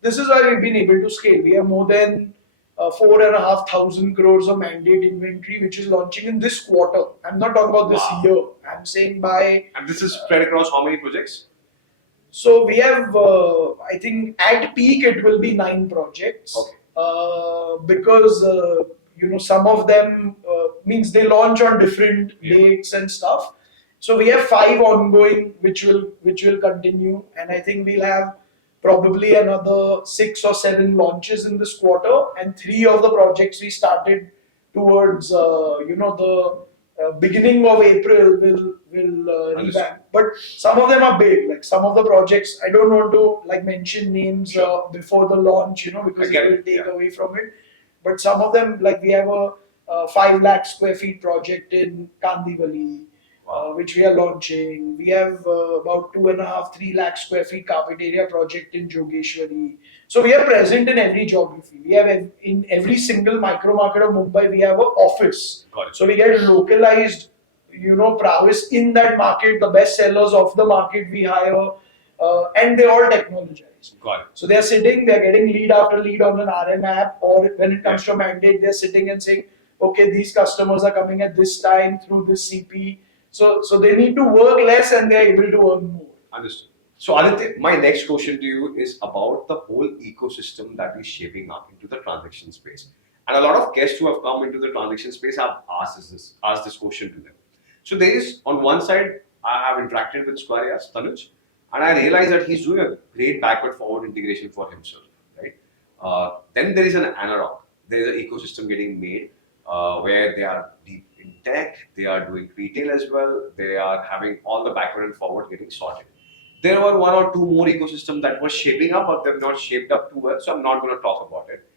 This is why we've been able to scale. We have more than 4,500 crores of mandate inventory, which is launching in this quarter. I'm not talking about this year. I'm saying by. And this is spread across how many projects? So we have, I think, at peak it will be 9 projects. Okay. Because some of them means they launch on different dates and stuff. So we have 5 ongoing, which will continue, and I think we'll have probably another 6 or 7 launches in this quarter, and 3 of the projects we started towards the beginning of April will revamp. But some of them are big. Like some of the projects, I don't want to mention names before the launch, because it will take away from it. But some of them, like we have a 5 lakh square feet project in Kandivali. Which we are launching. We have about 2.5-3 lakh square feet carpet area project in Jogeshwari. So we are present in every geography. We have in every single micro market of Mumbai, we have an office. So we get localized, prowess in that market. The best sellers of the market we hire, and they're all technologized. Got it. So they're sitting, they're getting lead after lead on an RM app, or when it comes to mandate, they're sitting and saying, okay, these customers are coming at this time through this CP. So they need to work less and they're able to earn more. Understood. So Aditya, my next question to you is about the whole ecosystem that is shaping up into the transaction space. And a lot of guests who have come into the transaction space have asked this question to them. So there is, on one side, I have interacted with Squaria's Tanuj, and I realized that he's doing a great backward-forward integration for himself, right? Then there is an analog. There is an ecosystem getting made where they are deep in tech, they are doing retail as well, they are having all the backward and forward getting sorted. There were 1 or 2 more ecosystems that were shaping up, but they've not shaped up too well, so I'm not going to talk about it.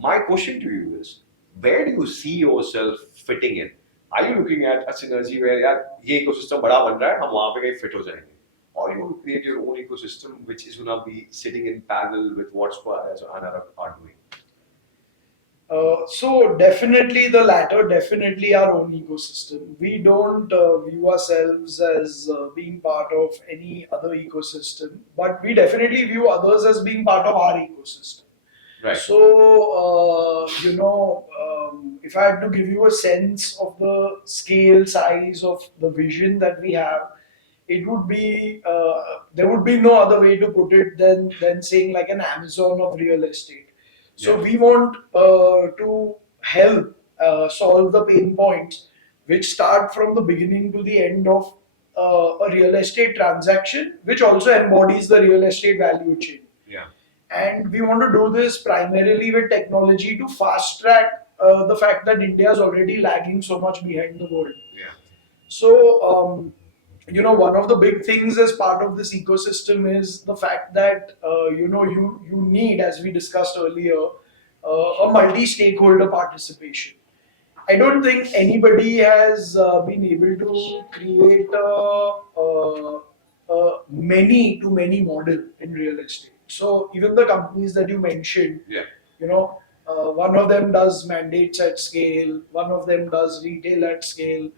My question to you is, where do you see yourself fitting in? Are you looking at a synergy where ये ecosystem बड़ा बन रहा है, हम वहाँ पे कहीं fit हो जाएंगे? Or you will create your own ecosystem which is going to be sitting in parallel with what Square and Anurag are doing? So definitely the latter, definitely our own ecosystem. We don't view ourselves as being part of any other ecosystem, but we definitely view others as being part of our ecosystem. Right. So, if I had to give you a sense of the scale, size of the vision that we have, it would be, there would be no other way to put it than saying like an Amazon of real estate. So we want to help solve the pain points which start from the beginning to the end of a real estate transaction, which also embodies the real estate value chain. Yeah. And we want to do this primarily with technology to fast track the fact that India is already lagging so much behind the world. Yeah. So, one of the big things as part of this ecosystem is the fact that you need, as we discussed earlier, a multi-stakeholder participation. I don't think anybody has been able to create a many-to-many model in real estate. So even the companies that you mentioned, one of them does mandates at scale, one of them does retail at scale.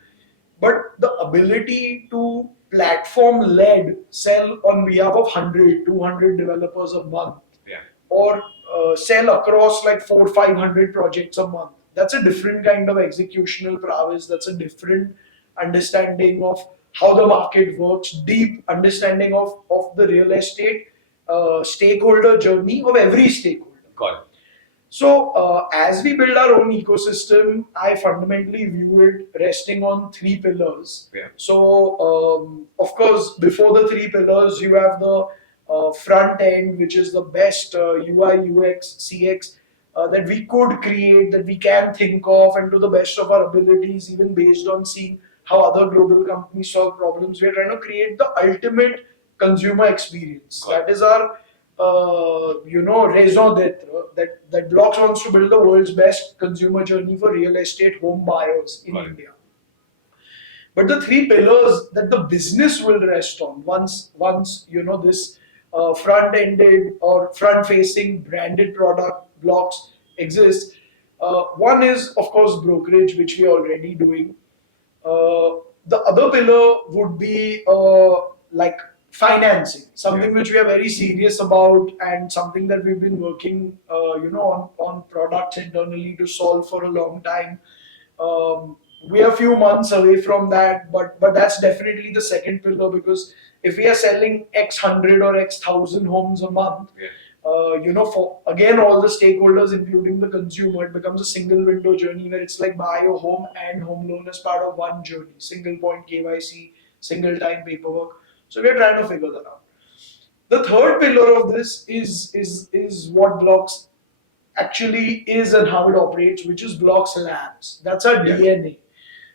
But the ability to platform-led sell on behalf of 100, 200 developers a month, or sell across like 400-500 projects a month, that's a different kind of executional prowess. That's a different understanding of how the market works, deep understanding of the real estate stakeholder journey of every stakeholder. Got it. So, as we build our own ecosystem, I fundamentally view it resting on three pillars. Yeah. So, of course, before the three pillars, you have the front end, which is the best UI, UX, CX that we could create, that we can think of, and to the best of our abilities, even based on seeing how other global companies solve problems. We are trying to create the ultimate consumer experience. That is our raison d'etre, that Blox wants to build the world's best consumer journey for real estate home buyers in India. But the three pillars that the business will rest on once this front-ended or front-facing branded product blocks exist. One is of course brokerage, which we are already doing. The other pillar would be like financing, something which we are very serious about, and something that we've been working, on products internally to solve for a long time. We are a few months away from that, but that's definitely the second pillar, because if we are selling X hundred or X thousand homes a month, for again all the stakeholders, including the consumer, it becomes a single window journey where it's like buy a home and home loan as part of one journey, single point KYC, single time paperwork. So we are trying to figure that out. The third pillar of this is what Blocks actually is and how it operates, which is Blocks Labs. That's our DNA.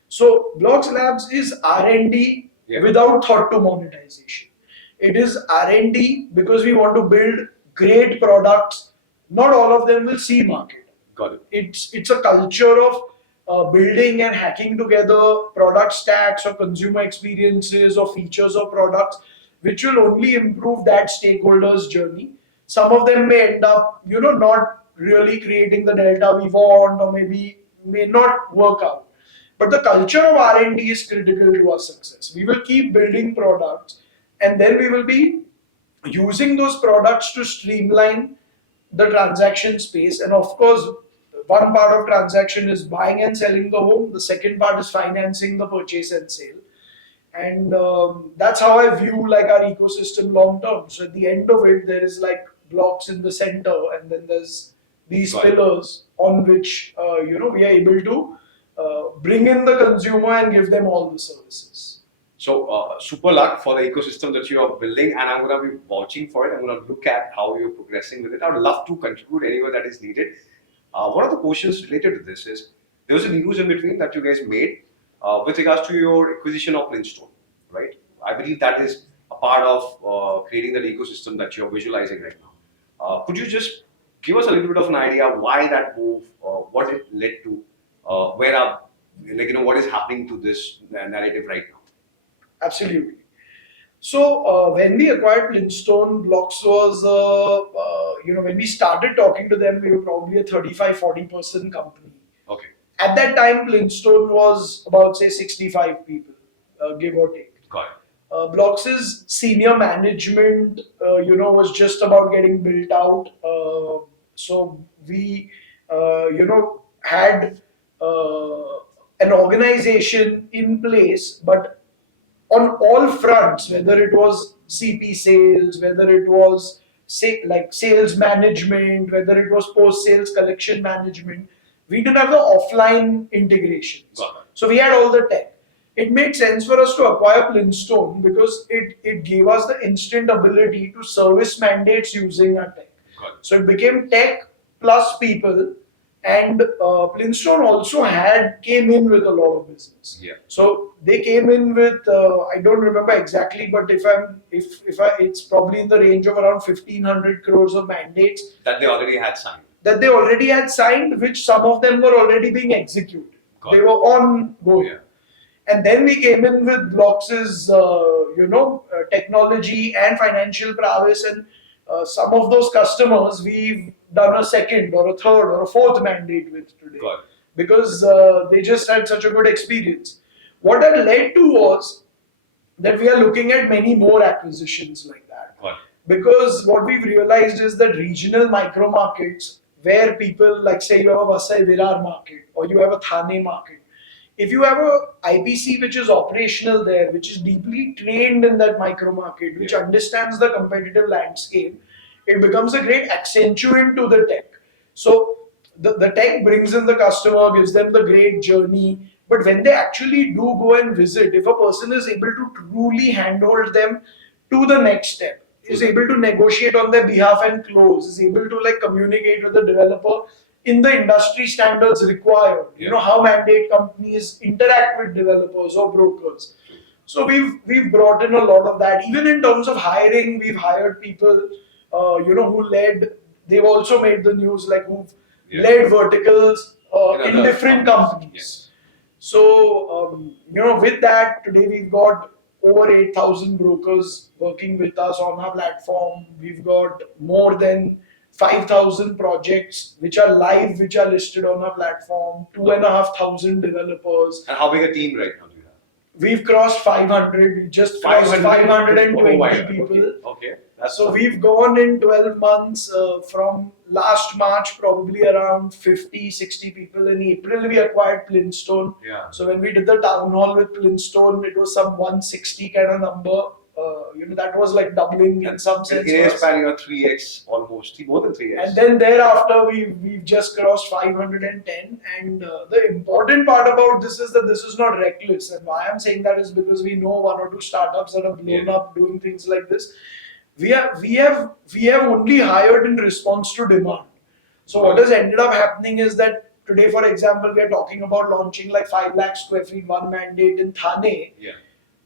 So Blocks Labs is R&D without thought to monetization. It is R&D because we want to build great products. Not all of them will see market. Got it. It's a culture of building and hacking together product stacks or consumer experiences or features of products, which will only improve that stakeholder's journey. Some of them may end up, not really creating the delta we want, or maybe may not work out. But the culture of R&D is critical to our success. We will keep building products, and then we will be using those products to streamline the transaction space. And of course, one part of transaction is buying and selling the home. The second part is financing the purchase and sale. And that's how I view like our ecosystem long term. So at the end of it, there is like blocks in the center, and then there's these pillars on which we are able to bring in the consumer and give them all the services. So super luck for the ecosystem that you are building, and I'm going to be watching for it. I'm going to look at how you're progressing with it. I would love to contribute anywhere that is needed. One of the questions related to this is, there was a news in between that you guys made with regards to your acquisition of Flintstone, right? I believe that is a part of creating that ecosystem that you're visualizing right now. Could you just give us a little bit of an idea why that move, what it led to, what is happening to this narrative right now? Absolutely. So when we acquired Flintstone, Blocks was, when we started talking to them, we were probably a 35-40% company. Okay. At that time, Flintstone was about, say, 65 people, give or take. Got it. Blocks' senior management, was just about getting built out. So we, had an organization in place, but on all fronts, whether it was CP sales, whether it was sales management, whether it was post sales collection management, we didn't have the offline integrations. So we had all the tech. It made sense for us to acquire Flintstone because it gave us the instant ability to service mandates using our tech. So it became tech plus people. And Flintstone also came in with a lot of business. Yeah. So they came in with I don't remember exactly, but it's probably in the range of around 1,500 crores of mandates that they already had signed. Which some of them were already being executed. They were ongoing. Yeah. And then we came in with Blox's technology and financial prowess, and some of those customers we've done a second or a third or a fourth mandate with today because they just had such a good experience. What that led to was that we are looking at many more acquisitions like that. Because what we've realized is that regional micro markets where people, like say you have a Vasai Virar market or you have a Thane market, if you have a IPC which is operational there, which is deeply trained in that micro market, which understands the competitive landscape, it becomes a great accentuant to the tech. So the tech brings in the customer, gives them the great journey. But when they actually do go and visit, if a person is able to truly handhold them to the next step, is able to negotiate on their behalf and close, is able to like communicate with the developer in the industry standards required. You know how mandate companies interact with developers or brokers. So we've brought in a lot of that. Even in terms of hiring, we've hired people, who led. They've also made the news, like who've led verticals in different companies. Yes. So with that, today we've got over 8,000 brokers working with us on our platform. We've got more than 5,000 projects which are live, which are listed on our platform. 2,500 developers. And how big a team right now do you have? We've crossed 500. We just crossed 520 people. Okay. So we've gone in 12 months from last March, probably around 50, 60 people. In April, we acquired Flintstone. Yeah. So when we did the town hall with Flintstone, it was some 160 kind of number. That was like doubling in some sense. In a span, 3x almost, more than 3x. And then thereafter, we've just crossed 510. And the important part about this is that this is not reckless. And why I'm saying that is because we know one or two startups that have blown up doing things like this. We have only hired in response to demand. So what has ended up happening is that today, for example, we are talking about launching like 5 lakh square feet, one mandate in Thane. Yeah.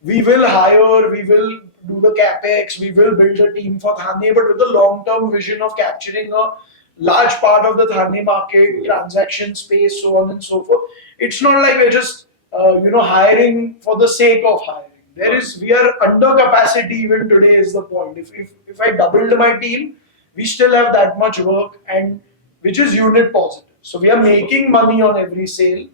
We will hire, we will do the capex, we will build a team for Thane, but with the long-term vision of capturing a large part of the Thane market, transaction space, so on and so forth. It's not like we're just hiring for the sake of hiring. We are under capacity even today is the point. If I doubled my team, we still have that much work, and which is unit positive. So we are making money on every sale,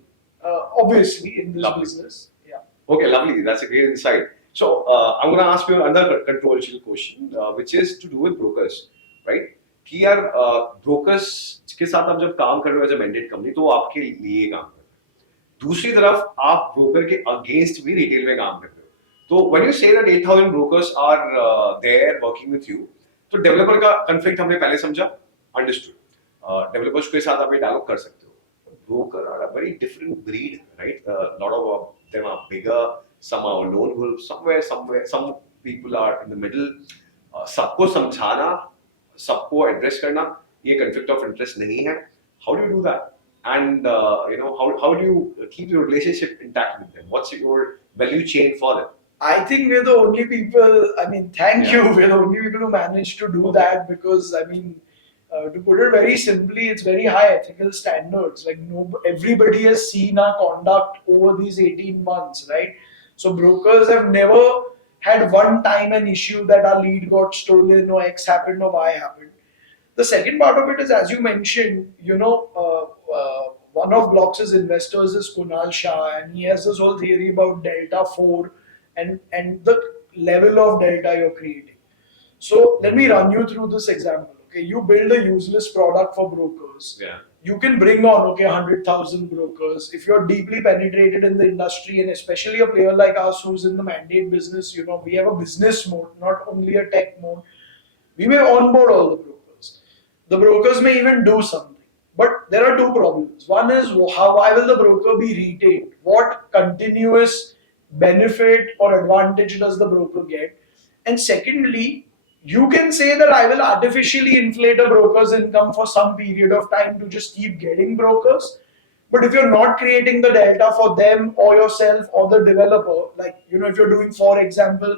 obviously in this business. Yeah. Okay, lovely. That's a great insight. So I'm going to ask you another controversial question, which is to do with brokers, right? कि यार brokers के साथ आप जब काम कर रहे हो एज अ मैंडेट कंपनी तो वो आपके लिए काम कर रहे हैं. दूसरी तरफ आप ब्रोकर के अगेंस्ट भी रिटेल में काम कर रहे हो. तो when you say that 8,000 brokers are there working with you, तो डेवलपर का कन्फ्लिक्ट हमने पहले समझा, understood. डेवलपर्स के साथ आप ये डायलॉग कर सकते हो. Broker are a very different breed, right? A lot of them are bigger, some are lone wolves, somewhere, some people are in the middle. सबको समझाना, सबको एड्रेस करना, ये conflict of interest नहीं है. How do you do that? And how do you keep your relationship intact with them? What's your value chain for them? I think we're the only people, thank you, we're the only people who managed to do that because, to put it very simply, it's very high ethical standards. Like everybody has seen our conduct over these 18 months, right? So brokers have never had one time an issue that our lead got stolen or X happened or Y happened. The second part of it is, as you mentioned, one of Blox's investors is Kunal Shah, and he has this whole theory about Delta 4 and the level of delta you're creating. So let me run you through this example. Okay, you build a useless product for brokers. Yeah. You can bring on 100,000 brokers. If you're deeply penetrated in the industry, and especially a player like us who's in the mandate business, we have a business mode, not only a tech mode. We may onboard all the brokers. The brokers may even do something. But there are two problems. One is why will the broker be retained? What continuous benefit or advantage does the broker get? And secondly, you can say that I will artificially inflate a broker's income for some period of time to just keep getting brokers. But if you're not creating the delta for them or yourself or the developer, like, if you're doing, for example,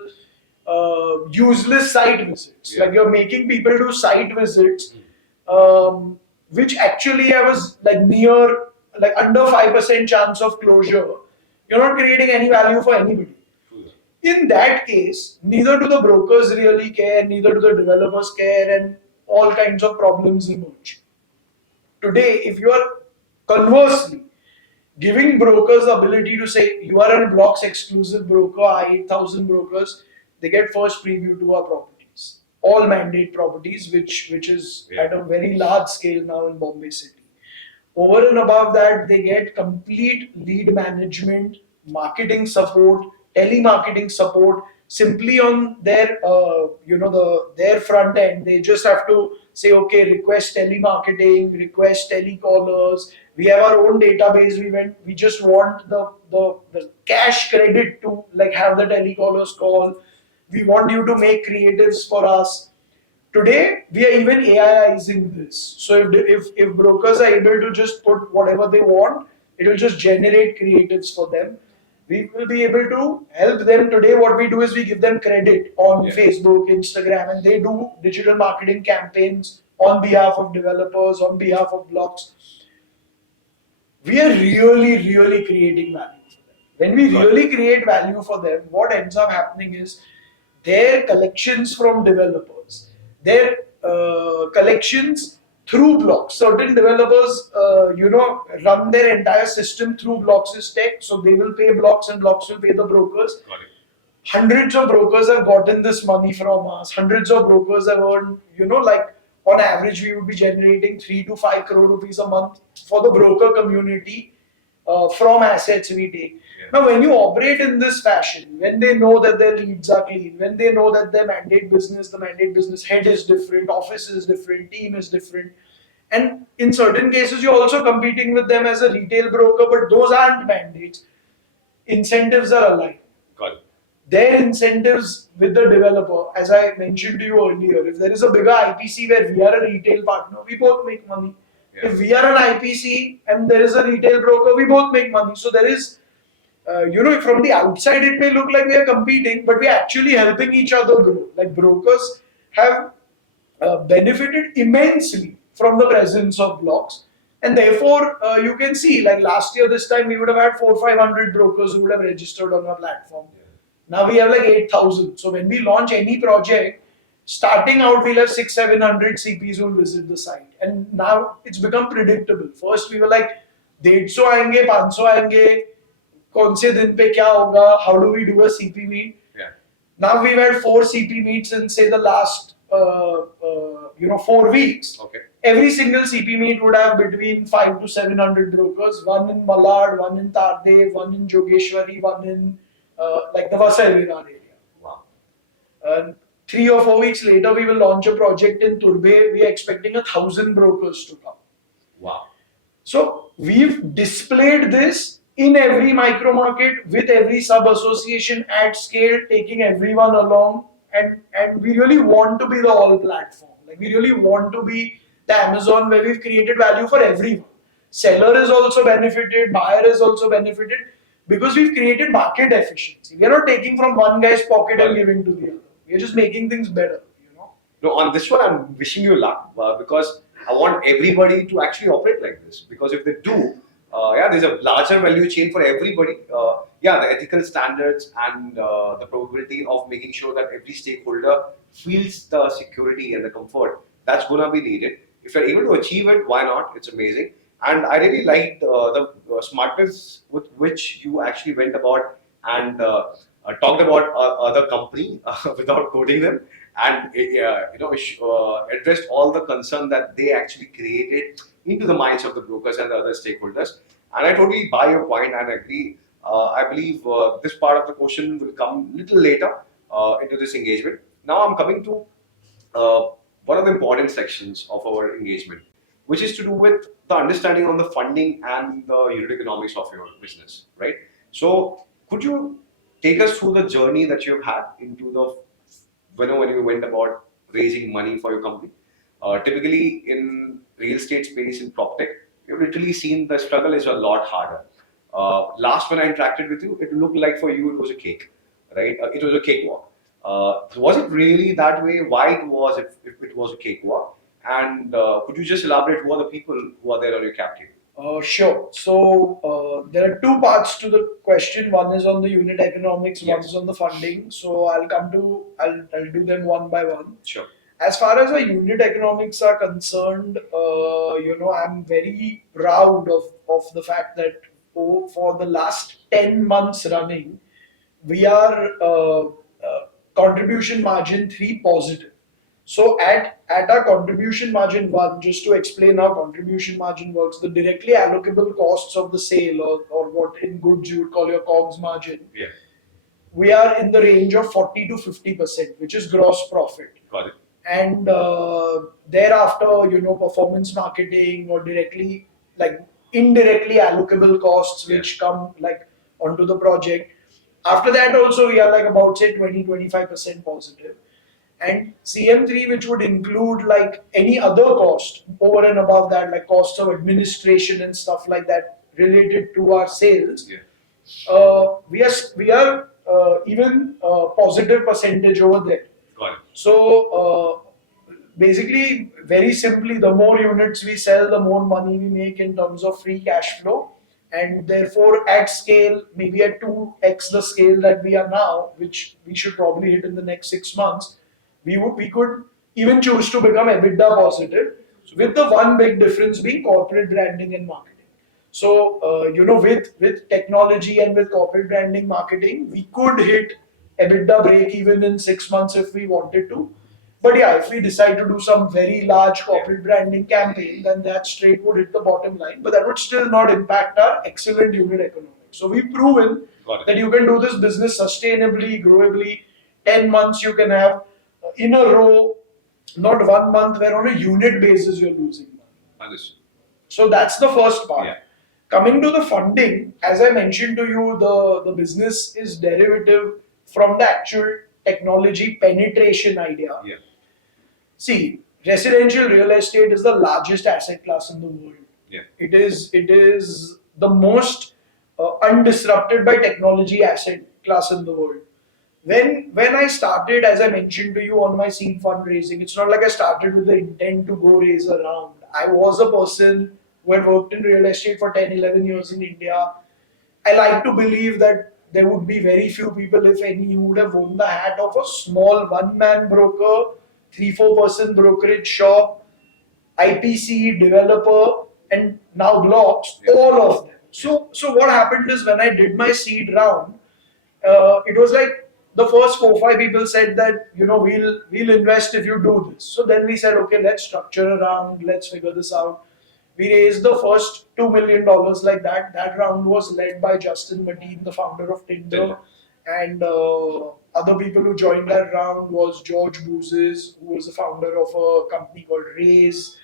useless site visits, like you're making people do site visits, which actually I was like under 5% chance of closure, you're not creating any value for anybody. In that case, neither do the brokers really care, neither do the developers care, and all kinds of problems emerge. Today, if you are conversely giving brokers the ability to say, you are a Blox exclusive broker, our 8,000 brokers, they get first preview to our properties. All mandate properties, which is at a very large scale now in Bombay City. Over and above that, they get complete lead management, marketing support, telemarketing support, simply on their their front end. They just have to say, okay, request telemarketing, request telecallers. We have our own database. We just want the cash credit to like have the telecallers call. We want you to make creatives for us. Today, we are even AIizing this. So if brokers are able to just put whatever they want, it will just generate creatives for them. We will be able to help them. Today, what we do is we give them credit on Facebook, Instagram, and they do digital marketing campaigns on behalf of developers, on behalf of blogs. We are really creating value for them. When we really create value for them, what ends up happening is their collections from developers, their collections through blocks. Certain developers, run their entire system through blocks' tech, so they will pay blocks and blocks will pay the brokers. Hundreds of brokers have gotten this money from us. Hundreds of brokers have earned, like on average, we would be generating 3 to 5 crore rupees a month for the broker community from assets we take. Now, when you operate in this fashion, when they know that their leads are clean, when they know that their the mandate business head is different, office is different, team is different, and in certain cases, you're also competing with them as a retail broker, but those aren't mandates. Incentives are aligned. Got it. Their incentives with the developer, as I mentioned to you earlier, if there is a bigger IPC where we are a retail partner, we both make money. Yeah. If we are an IPC and there is a retail broker, we both make money. So there is, from the outside it may look like we are competing, but we are actually helping each other grow. Like brokers have benefited immensely from the presence of blocks. And therefore, you can see, like last year, this time, we would have had 400-500 brokers who would have registered on our platform. Yeah. Now we have like 8,000. So when we launch any project, starting out, we'll have 600-700 CPs who will visit the site. And now it's become predictable. First, we were like, 150 आएंगे, 500 आएंगे, कौन से दिन पे क्या होगा, how do we do a CP meet? Yeah. Now we've had 4 CP meets in, say, the last 4 weeks. Okay. Every single CP meet would have between 500 to 700 brokers, one in Malad, one in Tardev, one in Jogeshwari, one in the Vasai-Virar area. Wow. 3 or 4 weeks later, we will launch a project in Turbe. We are expecting 1,000 brokers to come. Wow. So we've displayed this in every micro market with every sub association at scale, taking everyone along, and we really want to be the all platform. Like we really want to be the Amazon where we've created value for everyone. Seller is also benefited, buyer is also benefited because we've created market efficiency. We are not taking from one guy's pocket and giving to the other. We are just making things better. No, on this one, I'm wishing you luck because I want everybody to actually operate like this. Because if they do, there's a larger value chain for everybody. The ethical standards and the probability of making sure that every stakeholder feels the security and the comfort that's going to be needed. If you're able to achieve it, why not? It's amazing. And I really liked the smartness with which you actually went about and talked about other company without quoting them, and addressed all the concern that they actually created into the minds of the brokers and the other stakeholders. And I totally buy your point and agree. I believe this part of the question will come a little later into this engagement. Now I'm coming to one of the important sections of our engagement, which is to do with the understanding on the funding and the unit economics of your business, right? So could you take us through the journey that you've had into the when you went about raising money for your company? Typically in real estate space in PropTech, you've literally seen the struggle is a lot harder. Last when I interacted with you, it looked like for you it was a cake, right? It was a cakewalk. Was it really that way? Why it was if it was a cakewalk? And could you just elaborate who are the people who are there on your cap table? Sure. So there are 2 parts to the question. One is on the unit economics, yes. One is on the funding. So I'll do them one by one. Sure. As far as our unit economics are concerned, I'm very proud of the fact that for the last 10 months running, we are contribution margin 3 positive. So at our contribution margin 1, just to explain how contribution margin works, the directly allocable costs of the sale or what in goods you would call your COGS margin. Yeah. we are in the range of 40 to 50%, which is gross profit. Got it. And thereafter, performance marketing or directly, like indirectly allocable costs which come like onto the project. After that also we are like about say 20-25% positive. And CM3, which would include like any other cost over and above that, like costs of administration and stuff like that related to our sales. We are even positive percentage over there. Got it. So basically, very simply, the more units we sell, the more money we make in terms of free cash flow, and therefore at scale, maybe at 2x the scale that we are now, which we should probably hit in the next 6 months, we could even choose to become EBITDA positive, with the one big difference being corporate branding and marketing. So with technology and with corporate branding marketing, we could hit EBITDA break even in 6 months if we wanted to. But yeah, if we decide to do some very large corporate branding campaign, then that straight would hit the bottom line. But that would still not impact our excellent unit economics. So we've proven that you can do this business sustainably, growably. 10 months you can have in a row, not 1 month where on a unit basis you're losing money. Understood. So that's the first part. Yeah. Coming to the funding, as I mentioned to you, the business is derivative from the actual technology penetration idea. Yeah. See, residential real estate is the largest asset class in the world. Yeah. It is the most undisrupted by technology asset class in the world. When I started, as I mentioned to you on my seed fundraising, it's not like I started with the intent to go raise a round. I was a person who had worked in real estate for 10, 11 years in India. I like to believe that there would be very few people, if any, who would have worn the hat of a small one-man broker, 3-4 person brokerage shop, IPC, developer, and now blocks, all of them. So what happened is when I did my seed round, it was like the first 4-5 people said that we'll invest if you do this. So then we said, okay, let's structure a round, let's figure this out. We raised the first $2 million like that. That round was led by Justin Mateen, the founder of Tinder, and other people who joined that round was George Boozes, who was the founder of a company called Raise.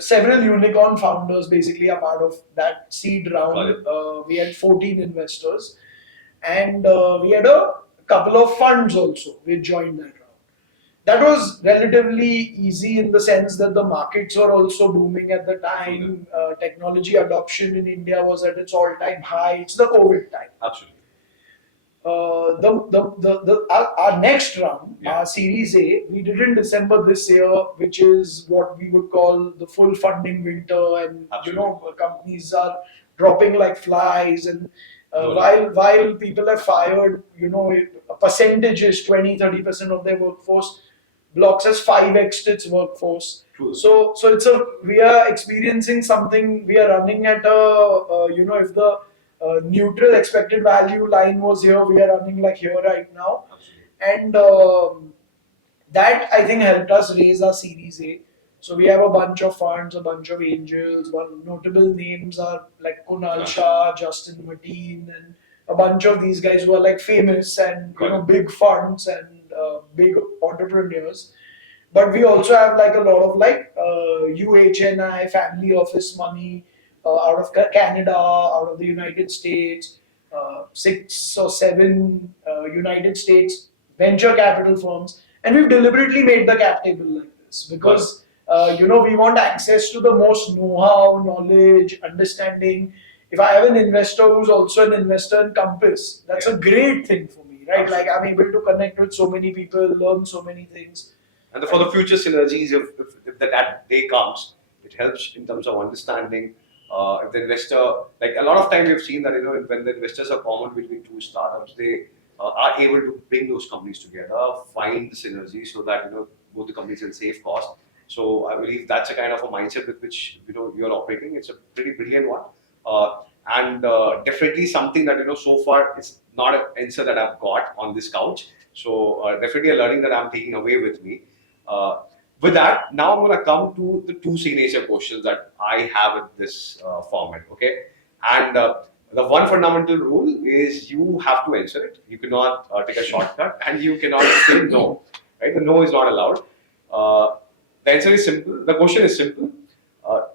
Several unicorn founders basically are part of that seed round. We had 14 investors, and we had a couple of funds also which joined that round. That was relatively easy in the sense that the markets were also booming at the time. Technology adoption in India was at its all-time high. It's the COVID time. Absolutely. Our next round, our Series A, we did in December this year, which is what we would call the full funding winter, and companies are dropping like flies, and while people have fired, a percentage is 20-30% of their workforce. Blox has 5x its workforce. True. So we are experiencing something. We are running at if the neutral expected value line was here, we are running like here right now. And that I think helped us raise our Series A. So we have a bunch of funds, a bunch of angels. One notable names are like Kunal Shah, Justin Mateen, and a bunch of these guys who are like famous and big funds and big entrepreneurs. But we also have like a lot of like UHNI, family office money out of Canada, out of the United States, 6 or 7 United States venture capital firms, and we've deliberately made the cap table like this because we want access to the most know-how, knowledge, understanding. If I have an investor who's also an investor in Compass, that's a great thing for me, right? Like I'm able to connect with so many people, learn so many things. And for the future synergies, if that day comes, it helps in terms of understanding. If the investor, like a lot of time we've seen that when the investors are common between two startups, they are able to bring those companies together, find the synergy so that both the companies can save cost. So I believe that's a kind of a mindset with which you're operating. It's a pretty brilliant one, and definitely something that so far it's not an answer that I've got on this couch. So definitely a learning that I'm taking away with me. With that, now I'm going to come to the two signature questions that I have in this format. Okay, and The one fundamental rule is you have to answer it. You cannot take a shortcut, and you cannot say no. Right? The no is not allowed. The answer is simple. The question is simple.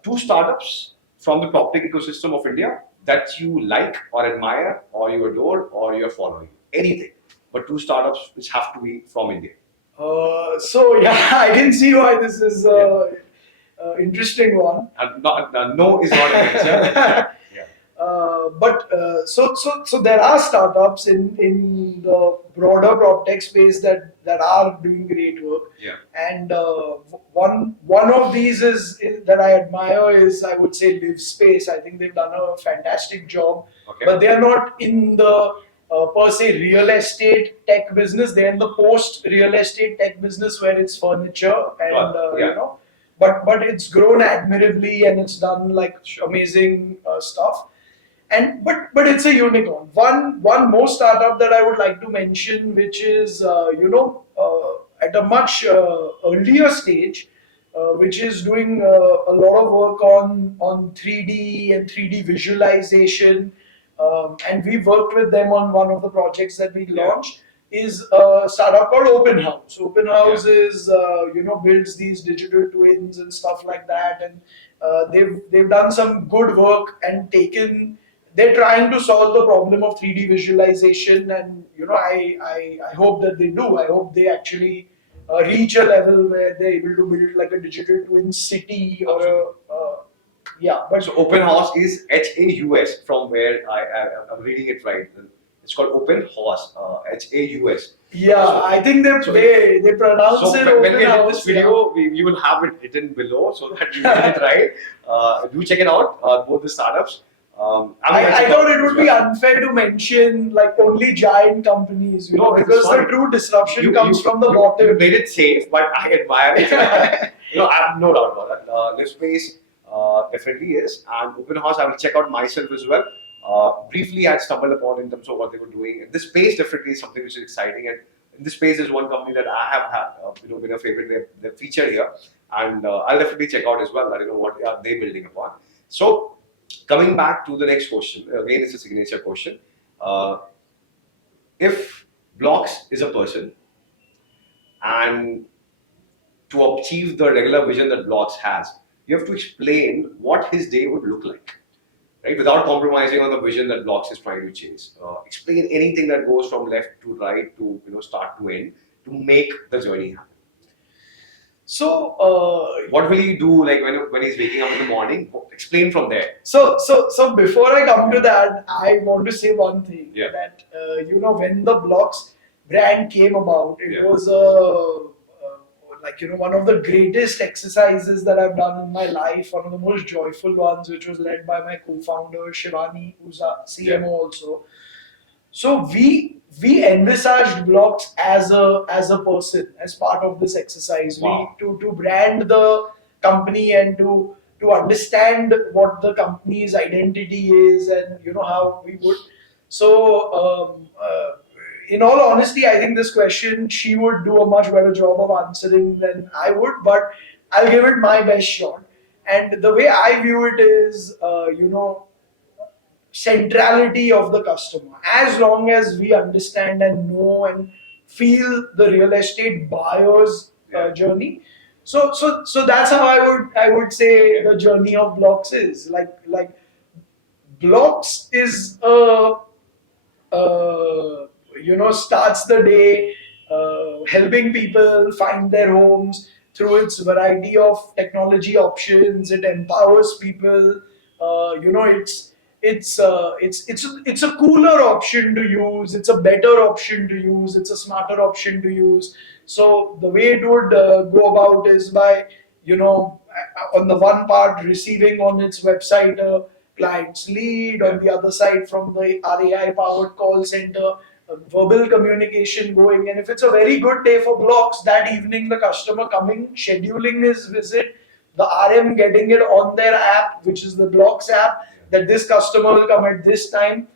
Two startups from the PropTech ecosystem of India that you like or admire or you adore or you're following. Anything. But two startups which have to be from India. So yeah, I can see why this is interesting one. No is not an answer. Yeah. So there are startups in the broader PropTech space that are doing great work. Yeah. And one of these is that I admire is, I would say, Live Space. I think they've done a fantastic job. Okay. But they are not in the per se real estate tech business. They're in the post real estate tech business where it's furniture and but it's grown admirably and it's done like amazing stuff. And but it's a unicorn. One more startup that I would like to mention, which is at a much earlier stage, which is doing a lot of work on 3D and 3D visualization. And we worked with them on one of the projects that we launched. Is a startup called Open House. Open House is builds these digital twins and stuff like that, and they've done some good work and taken. They're trying to solve the problem of 3D visualization, and I hope that they do. I hope they actually reach a level where they're able to build like a digital twin city or But so Open House is HAUS from where I'm reading it right. It's called Open House, HAUS. Yeah, so, I think they pronounce so it. So when Open we edit House, this video, you will have it written below so that you get it right. Do check it out, both the startups. I thought it would be unfair to mention like only giant companies, because the true disruption comes from the bottom. You made it safe, but I admire it. I have no doubt about that. Live Space definitely is, and Open House I will check out myself as well. Briefly, I had stumbled upon in terms of what they were doing. This space definitely is something which is exciting, and in this space is one company that I have had been a favorite. They're featured here, and I'll definitely check out as well. I don't know what are they building upon. So. Coming back to the next question, again, it's a signature question. If Blox is a person, and to achieve the regular vision that Blox has, you have to explain what his day would look like, right? Without compromising on the vision that Blox is trying to chase. Explain anything that goes from left to right to start to end to make the journey happen. So, what will he do like when he's waking up in the morning? Explain from there. So before I come to that, I want to say one thing that when the Blox brand came about, it was one of the greatest exercises that I've done in my life. One of the most joyful ones, which was led by my co-founder Shivani, who's a CMO also. So we envisaged Blox as a person, as part of this exercise. Wow. We to brand the company and to understand what the company's identity is and how we would. So in all honesty, I think this question she would do a much better job of answering than I would, but I'll give it my best shot. And the way I view it is, centrality of the customer. As long as we understand and know and feel the real estate buyer's journey, so that's how I would say the journey of Blox is. Like Blox is starts the day helping people find their homes through its variety of technology options. It empowers people. It's a cooler option to use. It's a better option to use. It's a smarter option to use. So the way it would go about is by on the one part receiving on its website a client's lead, on the other side from the AI powered call center, verbal communication going. And if it's a very good day for Blox, that evening the customer coming, scheduling his visit, the RM getting it on their app, which is the Blox app, that this customer will come at this time,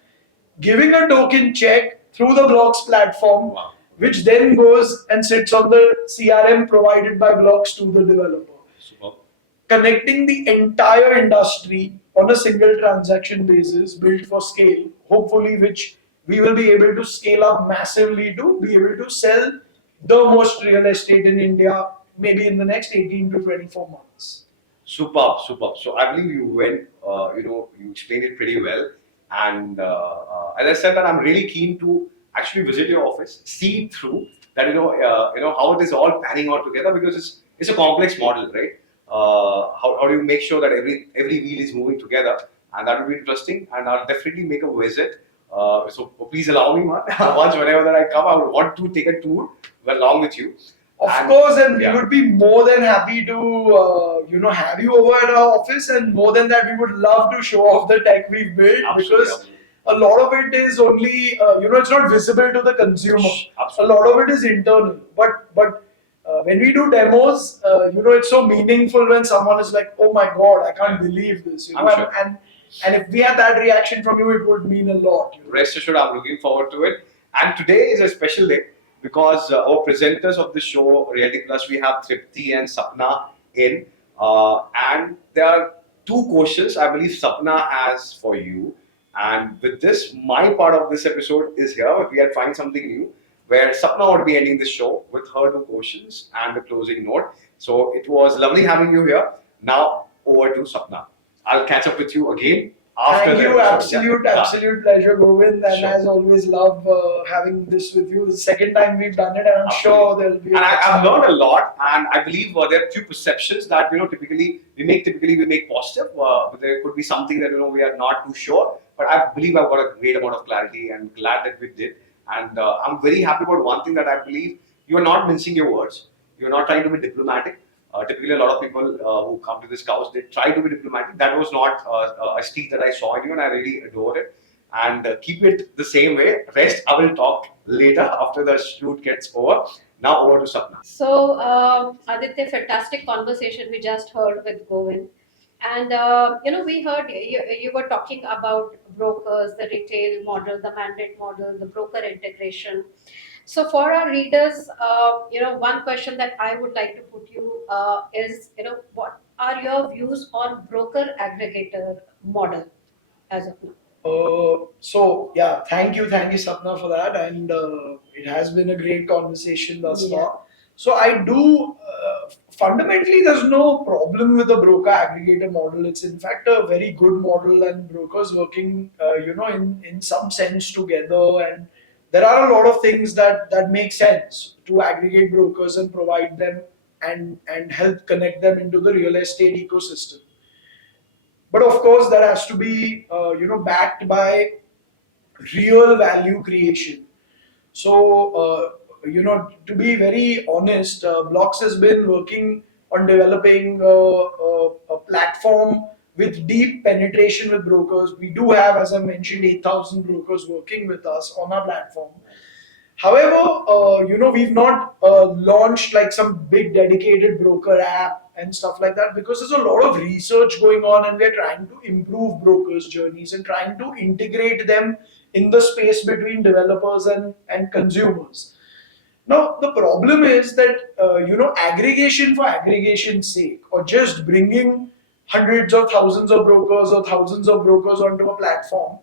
giving a token check through the Blox platform, which then goes and sits on the CRM provided by Blox to the developer. Super. Connecting the entire industry on a single transaction basis, built for scale, hopefully, which we will be able to scale up massively to be able to sell the most real estate in India maybe in the next 18 to 24 months. Superb, superb. So I believe you went, you explained it pretty well. And as I said, that I'm really keen to actually visit your office, see it through, that how it is all panning out together, because it's a complex model, right? How do you make sure that every wheel is moving together? And that would be interesting. And I'll definitely make a visit. So please allow me, man. Once whenever that I come, I would want to take a tour along with you. Of course, and we would be more than happy to have you over at our office, and more than that, we would love to show off the tech we've built. Absolutely, because a lot of it is only it's not visible to the consumer. Absolutely. A lot of it is internal, but when we do demos, it's so meaningful when someone is like, "Oh my God, I can't believe this!" Sure. And if we had that reaction from you, it would mean a lot. Rest assured, I'm looking forward to it. And today is a special day, because our presenters of the show, Reality Plus, we have Tripti and Sapna in. And there are two questions I believe Sapna has for you. And with this, my part of this episode is here. We are trying something new, where Sapna would be ending the show with her two questions and the closing note. So it was lovely having you here. Now over to Sapna. I'll catch up with you again. Thank you, absolute pleasure, Govind, and sure. As always, love having this with you. The second time we've done it, and I'm sure there'll be. And I've learned a lot, and I believe there are few perceptions that typically we make positive, but there could be something that we are not too sure. But I believe I've got a great amount of clarity, and glad that we did. And I'm very happy about one thing, that I believe you are not mincing your words. You're not trying to be diplomatic. Typically, a lot of people who come to this couch, they try to be diplomatic. That was not a streak that I saw in you, and I really adore it. And keep it the same way. Rest, I will talk later after the shoot gets over. Now over to Sapna. So, Aditya, fantastic conversation we just heard with Govind. And, we heard you were talking about brokers, the retail model, the mandate model, the broker integration. So for our readers, one question that I would like to put you is, what are your views on broker aggregator model as of now? Thank you, Sapna, for that, and it has been a great conversation thus far. So I do fundamentally, there's no problem with the broker aggregator model. It's in fact a very good model, and brokers working, in some sense together, and there are a lot of things that make sense to aggregate brokers and provide them and help connect them into the real estate ecosystem. But of course, that has to be backed by real value creation. So to be very honest, Blox has been working on developing a platform with deep penetration with brokers. We do have, as I mentioned, 8,000 brokers working with us on our platform. However, we've not launched like some big dedicated broker app and stuff like that, because there's a lot of research going on, and we're trying to improve brokers' journeys and trying to integrate them in the space between developers and consumers. Now, the problem is that, aggregation for aggregation's sake, or just bringing hundreds or thousands of brokers or thousands of brokers onto a platform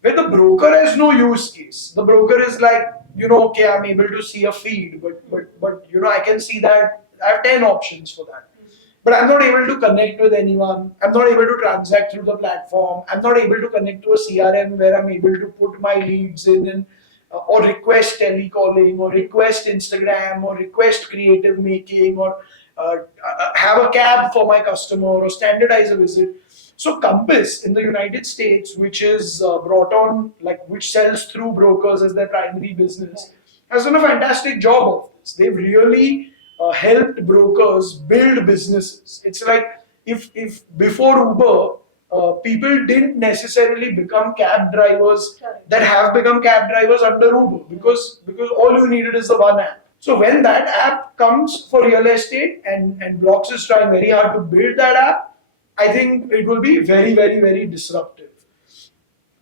where the broker has no use case. The broker is like, okay, I'm able to see a feed, but I can see that I have 10 options for that. But I'm not able to connect with anyone. I'm not able to transact through the platform. I'm not able to connect to a CRM where I'm able to put my leads in and or request telecalling, or request Instagram, or request creative making, or have a cab for my customer, or standardize a visit. So Compass in the United States, which is brought on, which sells through brokers as their primary business, has done a fantastic job of this. They've really helped brokers build businesses. It's like if before Uber, people didn't necessarily become cab drivers that have become cab drivers under Uber, because all you needed is the one app. So when that app comes for real estate, and Blox is trying very hard to build that app, I think it will be very, very, very disruptive.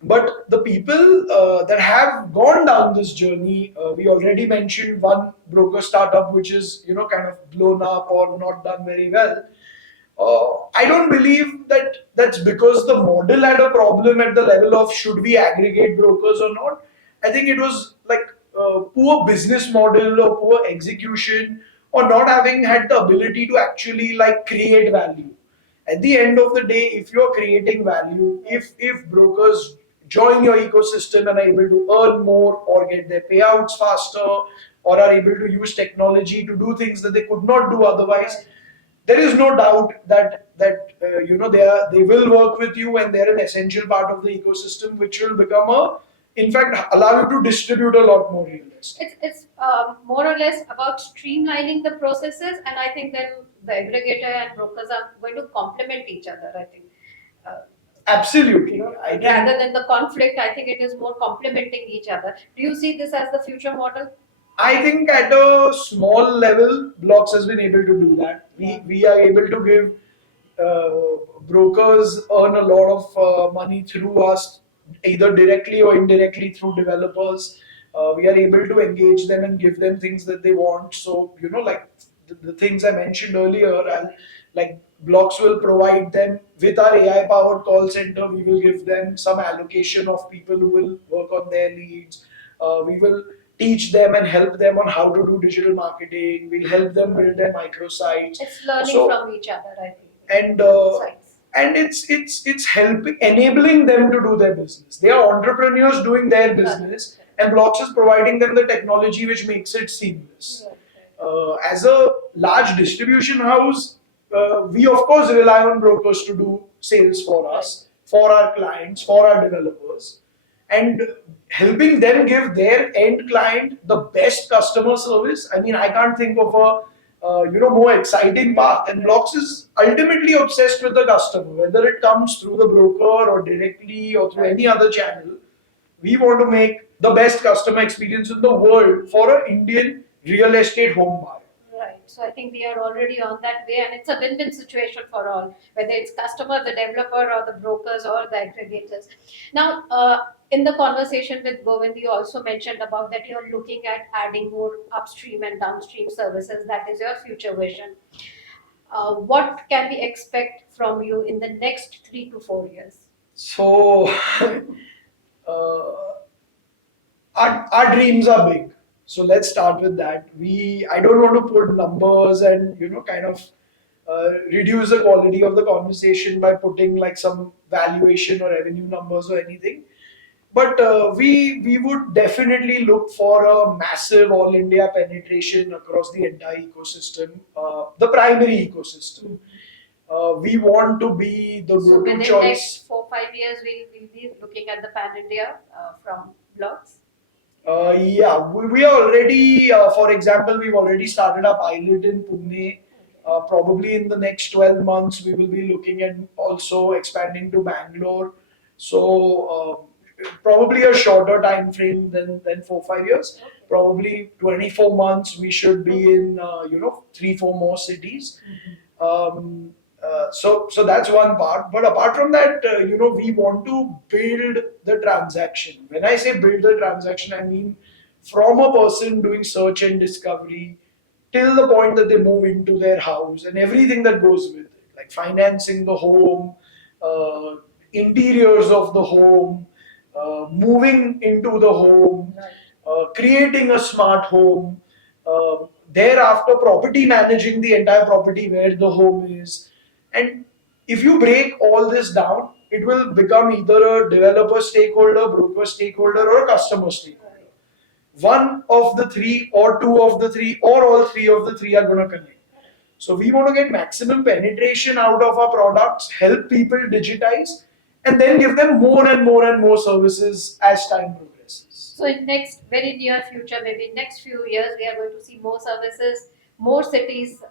But the people that have gone down this journey, we already mentioned one broker startup which is kind of blown up or not done very well. I don't believe that that's because the model had a problem at the level of should we aggregate brokers or not. I think it was like poor business model or poor execution or not having had the ability to actually like create value. At the end of the day, if you're creating value, if brokers join your ecosystem and are able to earn more or get their payouts faster or are able to use technology to do things that they could not do otherwise, there is no doubt that they will work with you and they're an essential part of the ecosystem, which will become a, in fact, allow you to distribute a lot more real estate. It's more or less about streamlining the processes, and I think then the aggregator and brokers are going to complement each other. I think. Uh, Absolutely. Rather than the conflict, I think it is more complementing each other. Do you see this as the future model? I think at a small level, Blocks has been able to do that. We are able to give brokers earn a lot of money through us, either directly or indirectly through developers. We are able to engage them and give them things that they want. So, like the things I mentioned earlier, like Blocks will provide them with our AI powered call center. We will give them some allocation of people who will work on their leads. We will teach them and help them on how to do digital marketing. We'll help them build their microsites. It's learning from each other, I think. And it's helping enabling them to do their business. They are entrepreneurs doing their business, and Blocks is providing them the technology which makes it seamless. As a large distribution house, we of course rely on brokers to do sales for us, for our clients, for our developers, and helping them give their end client the best customer service. I mean, I can't think of a more exciting path. And Blocks is ultimately obsessed with the customer, whether it comes through the broker or directly or through any other channel. We want to make the best customer experience in the world for an Indian real estate home buyer. Right. So I think we are already on that way, and it's a win-win situation for all, whether it's customer, the developer, or the brokers or the aggregators. Now, in the conversation with Govind, you also mentioned about that you're looking at adding more upstream and downstream services. That is your future vision. What can we expect from you in the next 3 to 4 years? So, our dreams are big. So let's start with that. I don't want to put numbers and kind of reduce the quality of the conversation by putting like some valuation or revenue numbers or anything. But we would definitely look for a massive all India penetration across the entire ecosystem, the primary ecosystem. We want to be the So go-to within choice. next 4 5 years, we'll be looking at the pan India from Blocks. Yeah, we are already, for example, we've already started a pilot in Pune. Probably in the next 12 months, we will be looking at also expanding to Bangalore. So, probably a shorter time frame than 4 5 years. Probably 24 months, we should be in, 3 4 more cities. So that's one part. But apart from that, we want to build the transaction. When I say build the transaction, I mean from a person doing search and discovery till the point that they move into their house and everything that goes with it, like financing the home, interiors of the home, moving into the home, creating a smart home, thereafter property managing the entire property where the home is. And if you break all this down, it will become either a developer stakeholder, broker stakeholder, or a customer stakeholder. One of the three, or two of the three, or all three of the three are going to connect. So we want to get maximum penetration out of our products, help people digitize, and then give them more and more and more services as time progresses. So in next very near future, maybe next few years, we are going to see more services, more cities,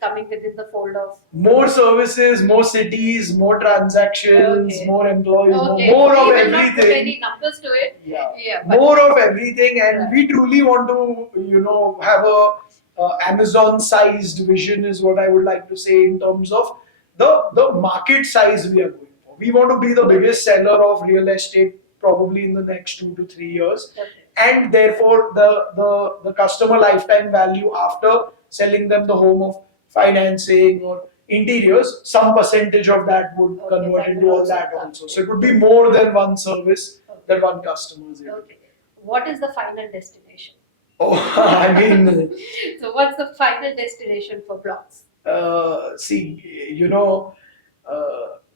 coming within the fold of. More services, more cities, more transactions, Okay. more employees, Okay. more We of will not put everything. any numbers to it. Yeah, but- more of everything, and Right. we truly want to, have a Amazon-sized vision, is what I would like to say in terms of the market size we are going for. We want to be the biggest seller of real estate probably in the next 2 to 3 years, Okay. and therefore the customer lifetime value after selling them the home of financing or interiors, some percentage of that would Okay, convert that into will all also that come. also. So it would be more than one service that one customer is able. Okay. What is the final destination? Oh, I mean, So what's the final destination for Blox? see,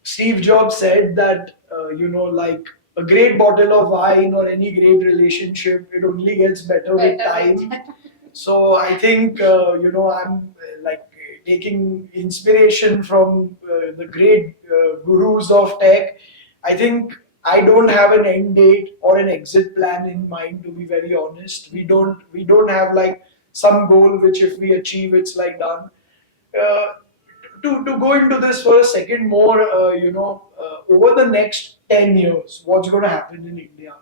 Steve Jobs said that, like a great bottle of wine or any great relationship, it only gets better with time. So I think, I'm like taking inspiration from the great gurus of tech. I think I don't have an end date or an exit plan in mind, to be very honest. We don't have like some goal which if we achieve, it's like done. Uh, to go into this for a second more, over the next 10 years, what's going to happen in India?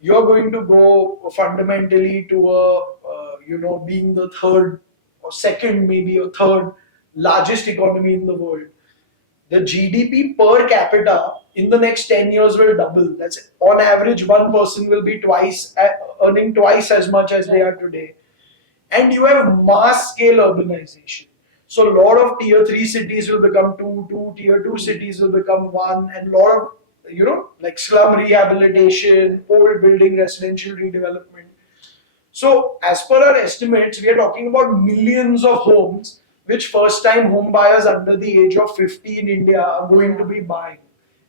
You're going to go fundamentally to being the third or second, maybe a third largest economy in the world. The GDP per capita in the next 10 years will double. That's on average, one person will be earning twice as much as they are today. And you have mass scale urbanization. So a lot of tier 3 cities will become two tier 2 cities will become one, and a lot of like slum rehabilitation, old building residential redevelopment. So as per our estimates, we are talking about millions of homes which first time home buyers under the age of 50 in India are going to be buying.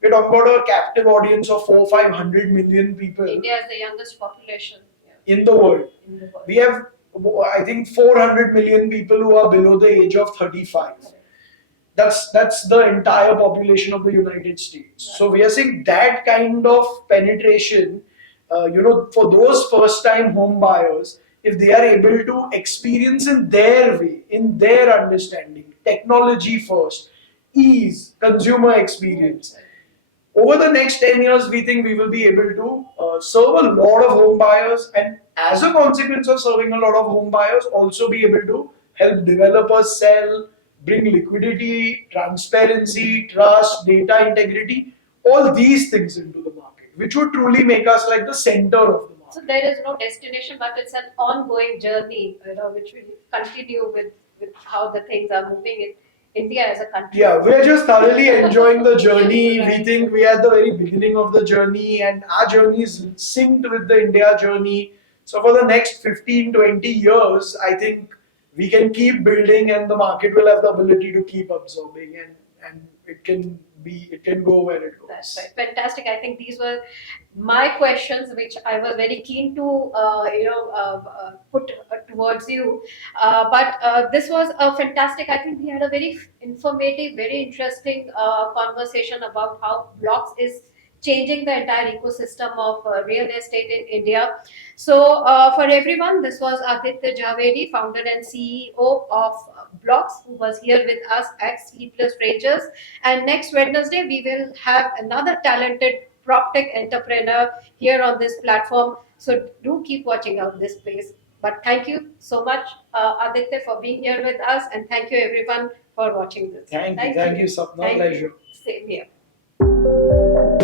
We're talking about a captive audience of 400-500 million people India is the youngest population. in the world. In the world. We have, I think, 400 million people who are below the age of 35. That's the entire population of the United States. So we are seeing that kind of penetration. For those first-time home buyers, if they are able to experience in their way, in their understanding, technology first, ease, consumer experience. Over the next 10 years, we think we will be able to serve a lot of home buyers, and as a consequence of serving a lot of home buyers, also be able to help developers sell, bring liquidity, transparency, trust, data integrity, all these things into the market, which would truly make us like the center of the market. So there is no destination, but it's an ongoing journey, which will continue with how the things are moving in India as a country. Yeah, we're just thoroughly enjoying the journey. Right. We think we are at the very beginning of the journey, and our journey is synced with the India journey. So for the next 15, 20 years, I think we can keep building, and the market will have the ability to keep absorbing, and it can go where it goes. That's right. Fantastic. I think these were my questions, which I was very keen to, put towards you. But this was a fantastic. I think we had a very informative, very interesting conversation about how Blox is changing the entire ecosystem of real estate in India. So, for everyone, this was Aditya Jhaveri, founder and CEO of BLOX, who was here with us at Sleepless Rangers. And next Wednesday, we will have another talented PropTech entrepreneur here on this platform. So do keep watching out this space. But thank you so much, Aditya, for being here with us, and thank you everyone for watching this. Thank you, Sapna. Thank Pleasure. you. Same here.